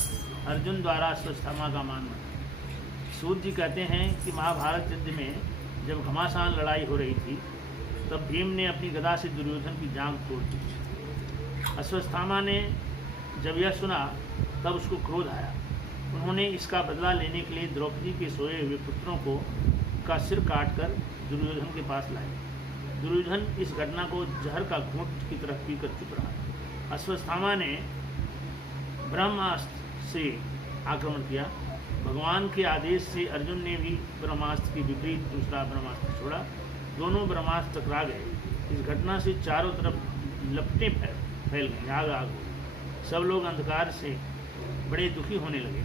अर्जुन द्वारा अश्वत्थामा का मान बना। सूत जी कहते हैं कि महाभारत युद्ध में जब घमासान लड़ाई हो रही थी तब भीम ने अपनी गदा से दुर्योधन की जांघ तोड़ दी। अश्वत्थामा ने जब यह सुना तब उसको क्रोध आया। उन्होंने इसका बदला लेने के लिए द्रौपदी के सोए हुए पुत्रों का सिर काटकर दुर्योधन के पास लाए। दुर्योधन इस घटना को जहर का घूंट की तरफ पीकर चुप रहा। अश्वत्थामा ने ब्रह्मास्त्र से आक्रमण किया। भगवान के आदेश से अर्जुन ने भी ब्रह्मास्त्र के विपरीत दूसरा ब्रह्मास्त्र छोड़ा। दोनों ब्रह्मास्त्र टकरा गए। इस घटना से चारों तरफ लपटें फैल गई, आग आग हो गई। सब लोग अंधकार से बड़े दुखी होने लगे।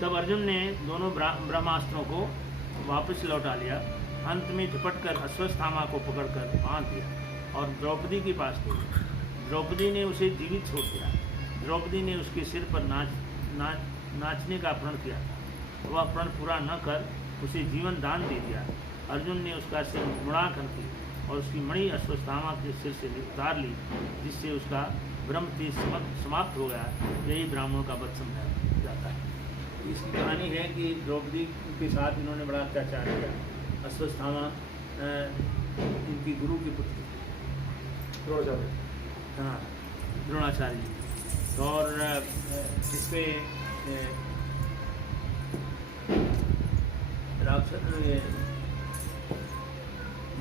तब अर्जुन ने दोनों ब्रह्मास्त्रों को वापस लौटा लिया। अंत में झपटकर अश्वत्थामा को पकड़कर बांध दिया और द्रौपदी के पास ले गया। द्रौपदी ने उसे जीवित छोड़ दिया। द्रौपदी ने उसके सिर पर नाचने का प्रण किया था। वह प्रण पूरा न कर उसे जीवन दान दे दिया। अर्जुन ने उसका सिर मुड़ा करके और उसकी मणि अश्वत्थामा के सिर से उतार ली, जिससे उसका ब्रह्म तेज समाप्त हो गया। यही ब्राह्मणों का वध समझा जाता है। इसकी कहानी है कि द्रौपदी के साथ इन्होंने बड़ा अत्याचार किया। अश्वत्थामा इनकी गुरु के पुत्र द्रोणाचार्य, हाँ, द्रोणाचार्य जी। और जिसपे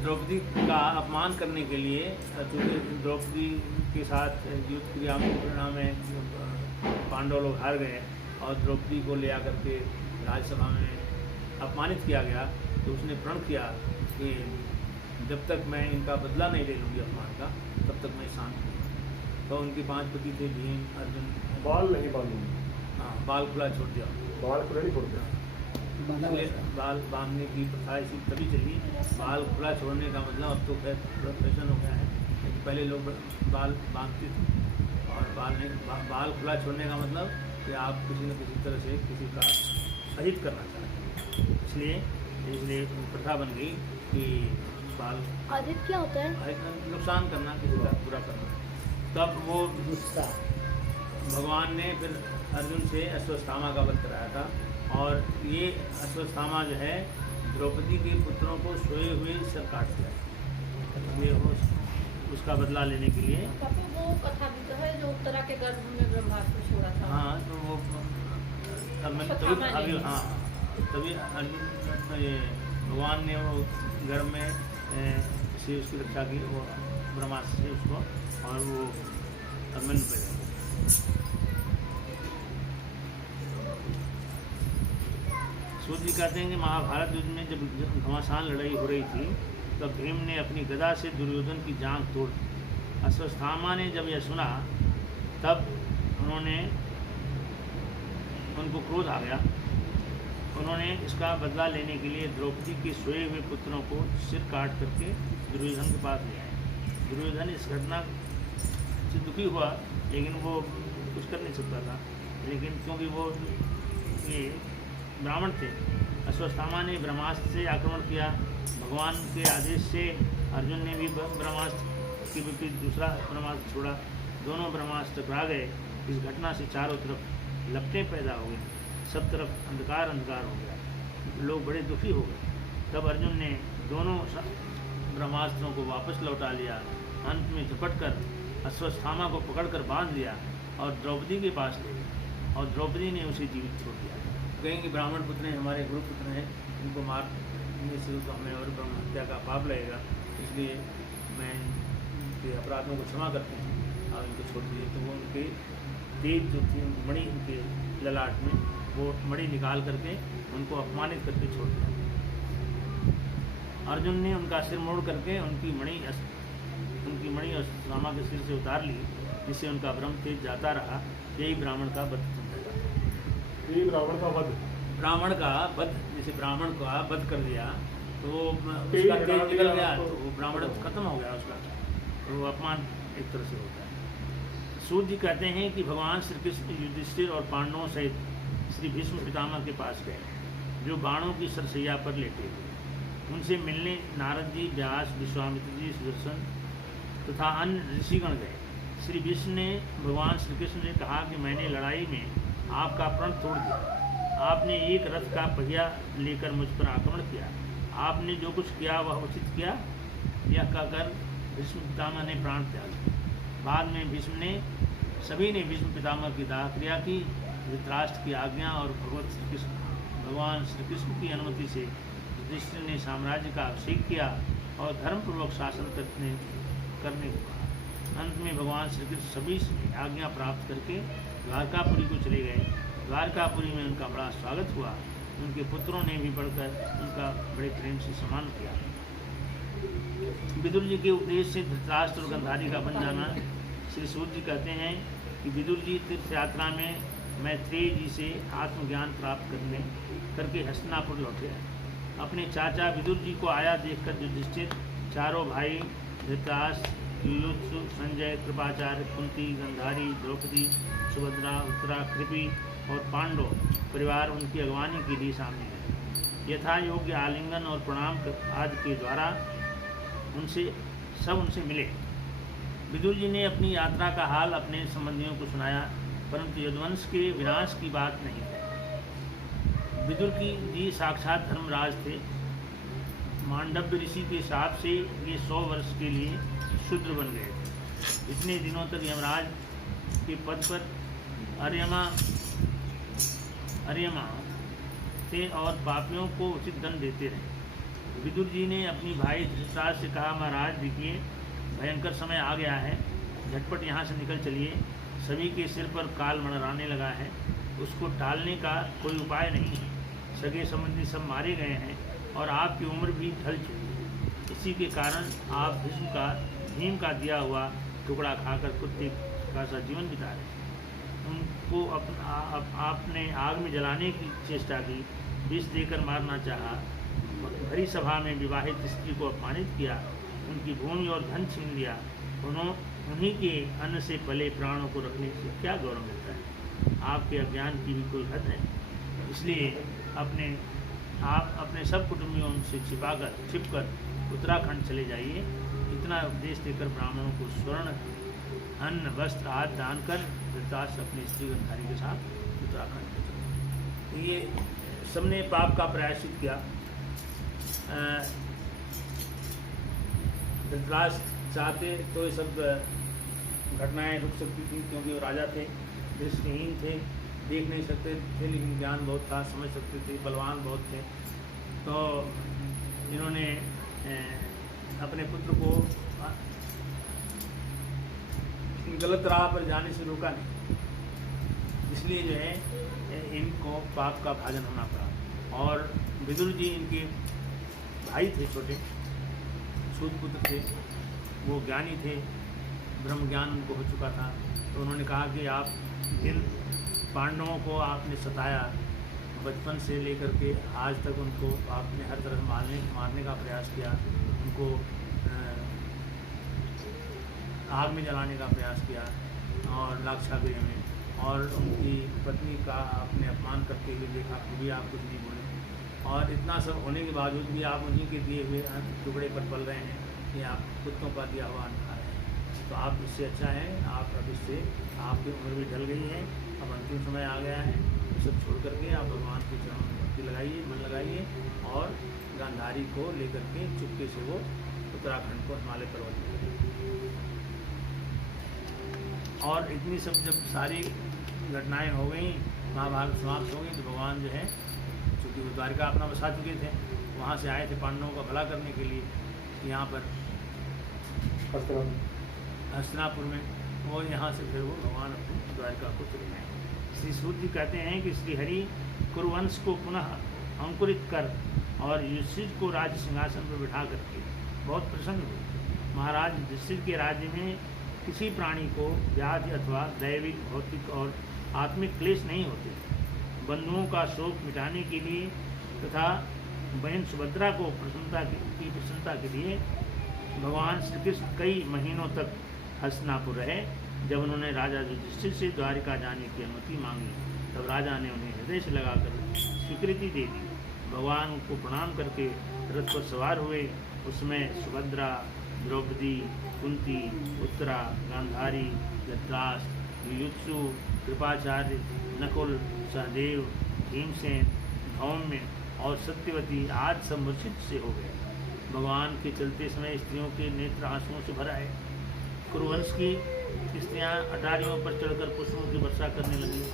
द्रौपदी का अपमान करने के लिए, क्योंकि द्रौपदी के साथ युद्ध क्रिया में परिणाम में पांडव लोग हार गए और द्रौपदी को ले आकर के राज्यसभा में अपमानित किया गया, तो उसने प्रण किया कि जब तक मैं इनका बदला नहीं ले लूँगी अपमान का, तब तक मैं शांत नहीं। तो उनके 5 पति थे, भीम, अर्जुन। बाल नहीं बांधूंगी, हाँ, बाल खुला छोड़ दिया। बाल खुला नहीं छोड़ दिया। बाल बांधने की प्रथा ऐसी तभी चली। बाल खुला छोड़ने का मतलब अब तो थोड़ा फैशन हो गया है, लेकिन पहले लोग बाल बांधते थे। और बाल खुला छोड़ने का मतलब कि आप किसी न किसी तरह से किसी का अहित करना चाहते हैं, इसलिए प्रथा बन गई कि बाल अहित क्या होता है? नुकसान करना, किसी का बुरा करना। तब वो गुस्सा भगवान ने फिर अर्जुन से अश्वत्थामा का वध कराया था। और ये अश्वत्थामा जो है द्रौपदी के पुत्रों को सोए हुए सर काट दिया। ये उसका बदला लेने के लिए। वो कथा भी तो है जो उत्तरा के गर्भ में ब्रह्मास्त्र छोड़ा था। हाँ, तो वो तभी अर्जुन ये भगवान ने वो गर्भ में से उसकी रक्षा की, वो ब्रह्मास्त्र से उसको, और वो अभिमन्यु पे गया। सूत जी कहते हैं कि महाभारत युद्ध में जब घमासान लड़ाई हो रही थी तब भीम ने अपनी गदा से दुर्योधन की जांघ तोड़ दी। अश्वत्थामा ने जब यह सुना तब उनको क्रोध आ गया। उन्होंने इसका बदला लेने के लिए द्रौपदी के सोए हुए पुत्रों को सिर काट करके दुर्योधन के पास ले आए। दुर्योधन इस घटना से दुखी हुआ, लेकिन वो कुछ कर नहीं सकता था। लेकिन क्योंकि वो ये ब्राह्मण थे, अश्वत्थामा ने ब्रह्मास्त्र से आक्रमण किया। भगवान के आदेश से अर्जुन ने भी ब्रह्मास्त्र के विपरीत दूसरा ब्रह्मास्त्र छोड़ा। दोनों ब्रह्मास्त्र टकरा गए। इस घटना से चारों तरफ लपटें पैदा हो गई। सब तरफ अंधकार अंधकार हो गया। लोग बड़े दुखी हो गए। तब अर्जुन ने दोनों ब्रह्मास्त्रों को वापस लौटा लिया। अंत में झपट कर अश्वत्थामा को पकड़कर बांध लिया और द्रौपदी के पास ले गया, और द्रौपदी ने उसे जीवित छोड़ दिया। कहेंगे ब्राह्मण पुत्र हैं, हमारे गुरु पुत्र हैं, इनको मारने से तो हमें और ब्रह्म हत्या का पाप लगेगा, इसलिए मैं इनके अपराधों को क्षमा करते हैं और इनको छोड़ दिए। तो वो उनके तेज जो थी मणि, उनके ललाट में वो मणि निकाल करके उनको अपमानित करके छोड़ दिया। अर्जुन ने उनका सिर मोड़ करके उनकी मणि अश्वत्थामा के सिर से उतार ली, जिससे उनका ब्रह्म तेज जाता रहा। यही ब्राह्मण का वध समझा जाता है। ये ब्राह्मण का वध, ब्राह्मण का वध, जैसे ब्राह्मण का वध कर दिया तो वो उसका तेज निकल गया तो वो ब्राह्मण खत्म हो गया उसका, तो वो अपमान एक तरह से होता है। सूत जी कहते हैं कि भगवान श्री कृष्ण युधिष्ठिर और पांडवों सहित श्री भीष्म पितामह के पास गए, जो बाणों की सरसैया पर लेटे थे। उनसे मिलने नारद जी, व्यास, विश्वामित्र जी, सुदर्शन तथा अन्य ऋषिगण गए। श्री विष्णु ने भगवान श्री कृष्ण ने कहा कि मैंने लड़ाई में आपका प्रण तोड़ दिया, आपने एक रथ का पहिया लेकर मुझ पर आक्रमण किया, आपने जो कुछ किया वह उचित किया। यह कहकर भीष्म पितामह ने प्राण त्याग। बाद में भीष्म ने सभी ने भीष्म पितामह की दाह क्रिया की। धृतराष्ट्र की आज्ञा और भगवान श्री कृष्ण की अनुमति से युधिष्ठिर ने साम्राज्य का अभिषेक किया और धर्मपूर्वक शासन करने को कहा। अंत में भगवान श्री कृष्ण सभी से आज्ञा प्राप्त करके द्वारकापुरी को चले गए। द्वारकापुरी में उनका बड़ा स्वागत हुआ। उनके पुत्रों ने भी बढ़कर उनका बड़े प्रेम से सम्मान किया। विदुर जी के उपदेश से धृतराष्ट्र और गांधारी का बन जाना। श्री सूत जी कहते हैं कि विदुर जी तीर्थ यात्रा में मैत्रेय जी से आत्मज्ञान प्राप्त करके हस्तिनापुर लौटे। अपने चाचा विदुर जी को आया देखकर युधिष्ठिर, चारों भाई धृतराष्ट्र, युयुत्सु, संजय, कृपाचार्य, कुंती, गांधारी, द्रौपदी, सुभद्रा, उत्तरा, कृपि और पांडव परिवार उनकी अगवानी के लिए सामने है। यथा योग्य आलिंगन और प्रणाम आदि के द्वारा उनसे मिले। विदुर जी ने अपनी यात्रा का हाल अपने संबंधियों को सुनाया, परंतु यदुवंश के विनाश की बात नहीं है। विदुर जी साक्षात धर्मराज थे। मांडव्य ऋषि के शाप से ये 100 वर्ष के लिए शूद्र बन गए थे। इतने दिनों तक यमराज के पद पर अर्यमा थे और पापियों को उचित दंड देते रहे। विदुर जी ने अपनी भाई धृतराष्ट्र से कहा, महाराज देखिए, भयंकर समय आ गया है, झटपट यहाँ से निकल चलिए। सभी के सिर पर काल मंडराने लगा है, उसको टालने का कोई उपाय नहीं है। सगे संबंधी सब मारे गए हैं और आपकी उम्र भी ढल चुकी है। इसी के कारण आप भीम का दिया हुआ टुकड़ा खाकर कुत्ते का सा जीवन बिता रहे हैं। उनको आपने आग में जलाने की चेष्टा की, विष देकर मारना चाहा, भरी सभा में विवाहित स्त्री को अपमानित किया, उनकी भूमि और धन छीन लिया। उन्हीं के अन्न से पले प्राणों को रखने से क्या गौरव मिलता है? आपके अज्ञान की भी कोई हद है। इसलिए आप अपने सब कुटुंबियों से छिपकर उत्तराखंड चले जाइए। इतना उपदेश देकर ब्राह्मणों को स्वर्ण, अन्न, वस्त्र आदि दान कर धृतराष्ट्र अपनी स्त्री गांधारी के साथ उत्तराखंड में चले। तो ये सबने पाप का प्रायश्चित किया। धृतराष्ट्र चाहते तो ये सब घटनाएं रुक सकती थी, क्योंकि वो राजा थे, दृष्टिहीन थे, देख नहीं सकते थे, लेकिन ज्ञान बहुत था, समझ सकते थे, बलवान बहुत थे। तो इन्होंने अपने पुत्र को गलत राह पर जाने से रोका नहीं। इसलिए जो है इनको पाप का भाजन होना पड़ा। और विदुर जी इनके भाई थे, छोटे सूत पुत्र थे, वो ज्ञानी थे, ब्रह्म ज्ञान उनको हो चुका था। तो उन्होंने कहा कि आप इन पांडवों को आपने सताया, बचपन से लेकर के आज तक उनको आपने हर तरह मारने का प्रयास किया, उनको आग में जलाने का प्रयास किया और लाक्षागृह में, और उनकी पत्नी का आपने अपमान करते हुए देखा, फिर भी आप कुछ नहीं बोले। और इतना सब होने के बावजूद भी आप उन्हीं के दिए हुए टुकड़े पर पल रहे हैं, कि आप कुत्तों का दिया हुआ अन्न खा रहे हैं। तो आप इससे अच्छा है, आप अब इससे आपकी उम्र भी ढल गई है, अब अंतिम समय आ गया है, तो सब छोड़ करके आप भगवान के चरणों में भक्ति लगाइए, मन लगाइए, और गांधारी को लेकर के चुपके से वो उत्तराखंड को हिमालय पर्वत में गए। और इतनी सब जब सारी घटनाएं हो गई, महाभारत समाप्त हो गई, तो भगवान जो है, चूँकि वो द्वारिका अपना बसा चुके थे, वहाँ से आए थे पांडवों का भला करने के लिए यहाँ पर हस्तिनापुर में। वो यहाँ से फिर वो भगवान अपनी द्वारिका को चले गए। श्री सूत जी कहते हैं कि श्री हरि कुरुवंश को पुनः अंकुरित कर और युधिष्ठिर को राज्य सिंहासन पर बिठा करके बहुत प्रसन्न हुए। महाराज युधिष्ठिर के राज्य में किसी प्राणी को व्याधि अथवा दैविक, भौतिक और आत्मिक क्लेश नहीं होते। बंधुओं का शोक मिटाने के लिए तथा बहन सुभद्रा को प्रसन्नता के लिए भगवान श्री कृष्ण कई महीनों तक हस्तिनापुर रहे। जब उन्होंने राजा युधिष्ठिर से द्वारिका जाने की अनुमति मांगी तब राजा ने उन्हें हृदय से लगाकर स्वीकृति दे दी। भगवान को प्रणाम करके रथ पर सवार हुए। उसमें सुभद्रा, द्रौपदी, कुंती, उत्तरा, गांधारी, धृतराष्ट्र, युयुत्सु, कृपाचार्य, नकुल, सहदेव, भीमसेन, धौम्य और सत्यवती आज सब मूर्छित से हो गए। भगवान के चलते समय स्त्रियों के नेत्र आंसुओं से भर आए। कुरुवंश की स्त्रियां अटारियों पर चढ़कर पुष्पों की वर्षा करने लगीं।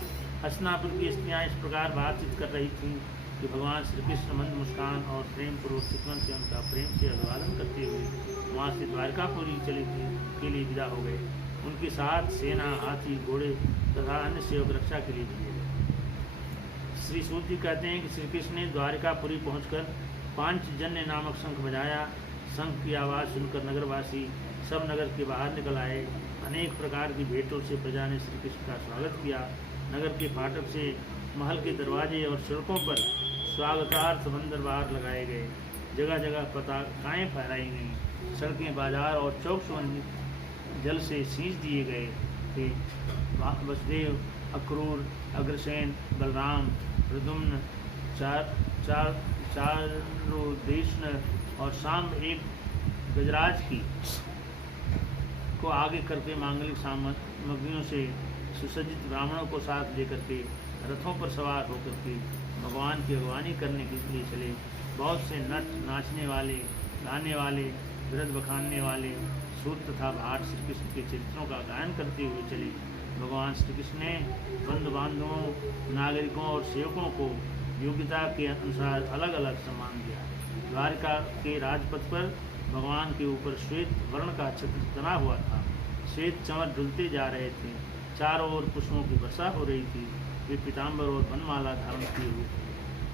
हस्तिनापुर की स्त्रियां इस प्रकार बातचीत कर रही थीं कि भगवान श्री कृष्ण मंद मुस्कान और प्रेम पूर्वक चितवन से उनका प्रेम से अभिवादन करते हुए वहाँ से द्वारकापुरी के लिए विदा हो गए। उनके साथ सेना, हाथी, घोड़े तथा अन्य सेवक रक्षा के लिए भेजे गए। श्री सूत जी कहते हैं कि श्री कृष्ण ने द्वारकापुरी पहुँचकर पांचजन्य नामक शंख बजाया। शंख की आवाज़ सुनकर नगरवासी सब नगर के बाहर निकल आए। अनेक प्रकार की भेंटों से प्रजा ने श्री कृष्ण का स्वागत किया। नगर के फाटक से महल के दरवाजे और सड़कों पर स्वागतार्थ बंदरबार लगाए गए। जगह जगह पताकाएँ फहराई गईं। सड़कें, बाजार और चौक सुगंधित जल से सींच दिए गए थे। वसुदेव, अक्रूर, अग्रसेन, बलराम, प्रद्युम्न, चारुदेशन और शाम एक गजराज को आगे करके मांगलिक सामग्रियों से सुसज्जित ब्राह्मणों को साथ लेकर के रथों पर सवार होकर के भगवान की अगवानी करने के लिए चले। बहुत से नट, नाचने वाले, गाने वाले, व्रत बखानने वाले, सूत तथा भाट श्री कृष्ण के चरित्रों का गायन करते हुए चले। भगवान श्री कृष्ण ने बंधु बांधवों, नागरिकों और सेवकों को योग्यता के अनुसार अलग अलग सम्मान दिया। द्वारका के राजपथ पर भगवान के ऊपर श्वेत वर्ण का छत्र तना हुआ था। श्वेत चंवर डुलते जा रहे थे। चारों ओर पुष्पों की वर्षा हो रही थी। वे पीताम्बर और वनमाला धारण किए हुए थे।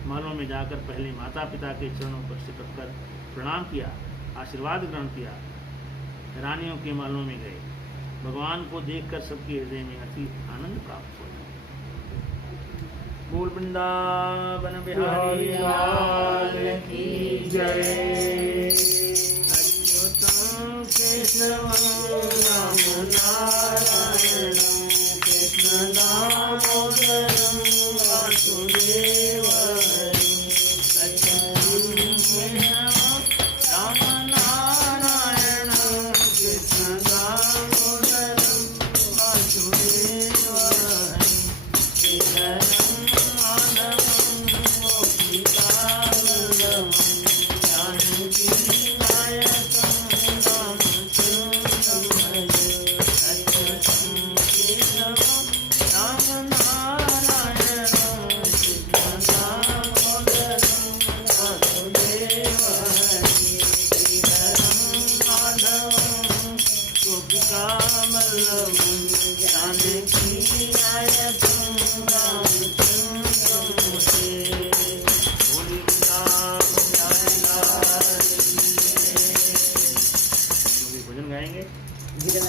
महलों में जाकर पहले माता पिता के चरणों पर सिकट कर प्रणाम किया, आशीर्वाद ग्रहण किया। रानियों के महलों में गए। भगवान को देखकर सबके हृदय में अति आनंद प्राप्त हुआ। बोल वृंदावन बिहारी लाल की जय। अच्युतम केशवम राम नारायणं कृष्ण दामोदरं वासुदेव हरिं। अच्युतम केशवम राम नारायणं कृष्ण दामोदरं वासुदेव हरिं। श्रीधरं माधवं गोपिकावल्लभं जानकी नायकं रामचन्द्रं भजे। अच्युतं केशवं राम नारायणं कृष्ण दामोदरं वासुदेव हरिं। श्रीधरं माधवं गोपिकावल्लभं जानकी नायकं रामचन्द्रं भजे। बोल वृंदावन लाल की जय। भजन गाएंगे। ये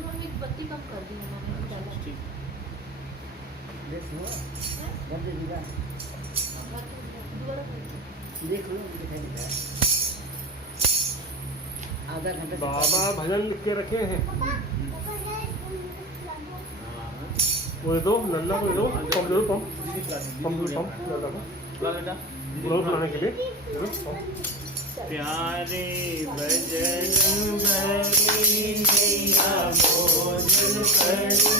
मम्मी बत्ती कम कर दी उन्होंने ज़्यादा। ठीक। दोबारा आधा घंटा बाबा भजन लिख के रखे हैं। वो दो नन्ना को दो, पंप दो, पंप नन्ना को बुलाओ सुनाने के लिए जरूर पंप। प्यारे बजरंग बली मैया भोजन करी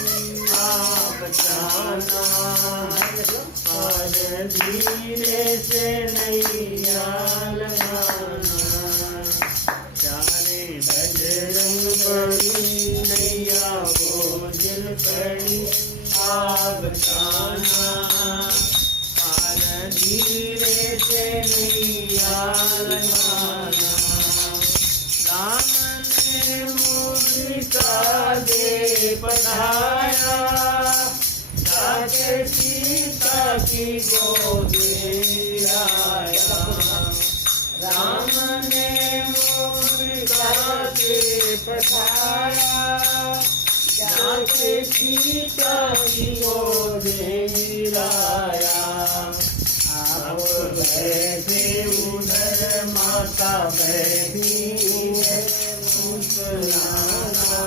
आप जाना। और धीरे से नैया लगाना। प्यारे बजरंग बली मैया भोजन करी आप जाना। धीरे से नैया लगाना। राम ने मुद्रिका दे पठाया। जाके सीता की गोद में आया। राम ने मुद्रिका दे पठाया। जाके सीता की गोद में आया। बैठे उधर माता बैठी है मुस्कुराना,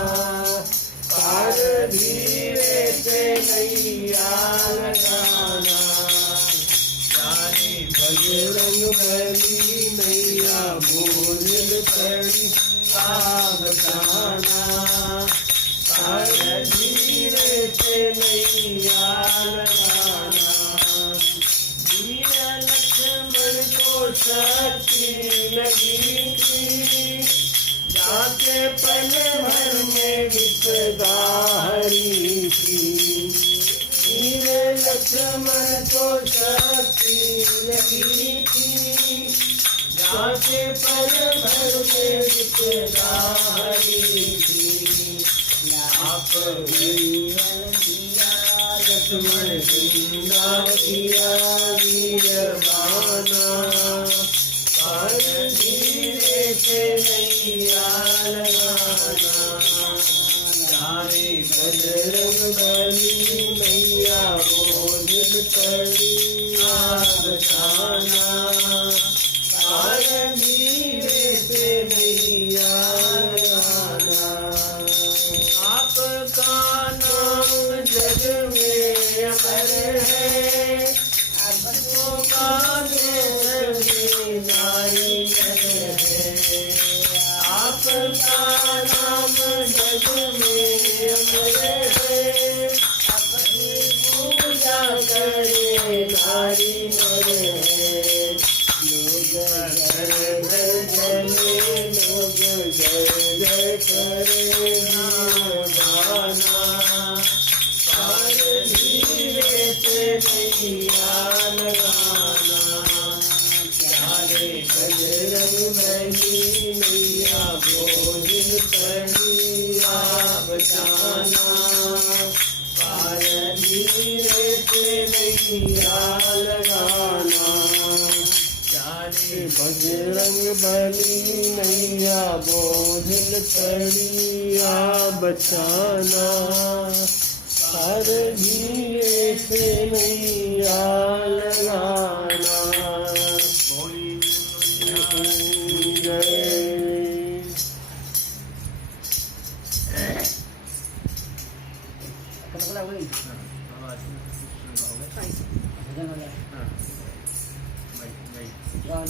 पार धीरे से नैया लगाना, जाने बजरंग बली नैया बोझल पड़ी बताना, पार धीरे से नैया लगाना। वीर लक्ष्मण को शक्ति लगी थी, जाके पल भर में विपदा हरी थी। वीर लक्ष्मण को शक्ति लगी थी, जाके पल भर में विपदा हरी थी। आप लक्ष्मण जिंदा किया वीरवाना, पार धीरे से नैया लगाना, जाने बजरंग बली नैया बोझल पड़ी बताना, पार धीरे से नैया लगाना। आपका नाम जग में अमर है, आपको का सभी नारी है। आपका नाम जग में अमर है, अपनी पूजा करे नारी नर है। लोग घर घर चले, लोग घर घर करे गाना, पार धीरे से नैया लगाना, चारे बजरंग बली नैया बोझल पड़ी बचाना, पार धीरे से नैया लगाना, चारे बजरंग बली नैया बोझल पड़ी बचाना, पार धीरे से नैया लगाना। जय Rồi,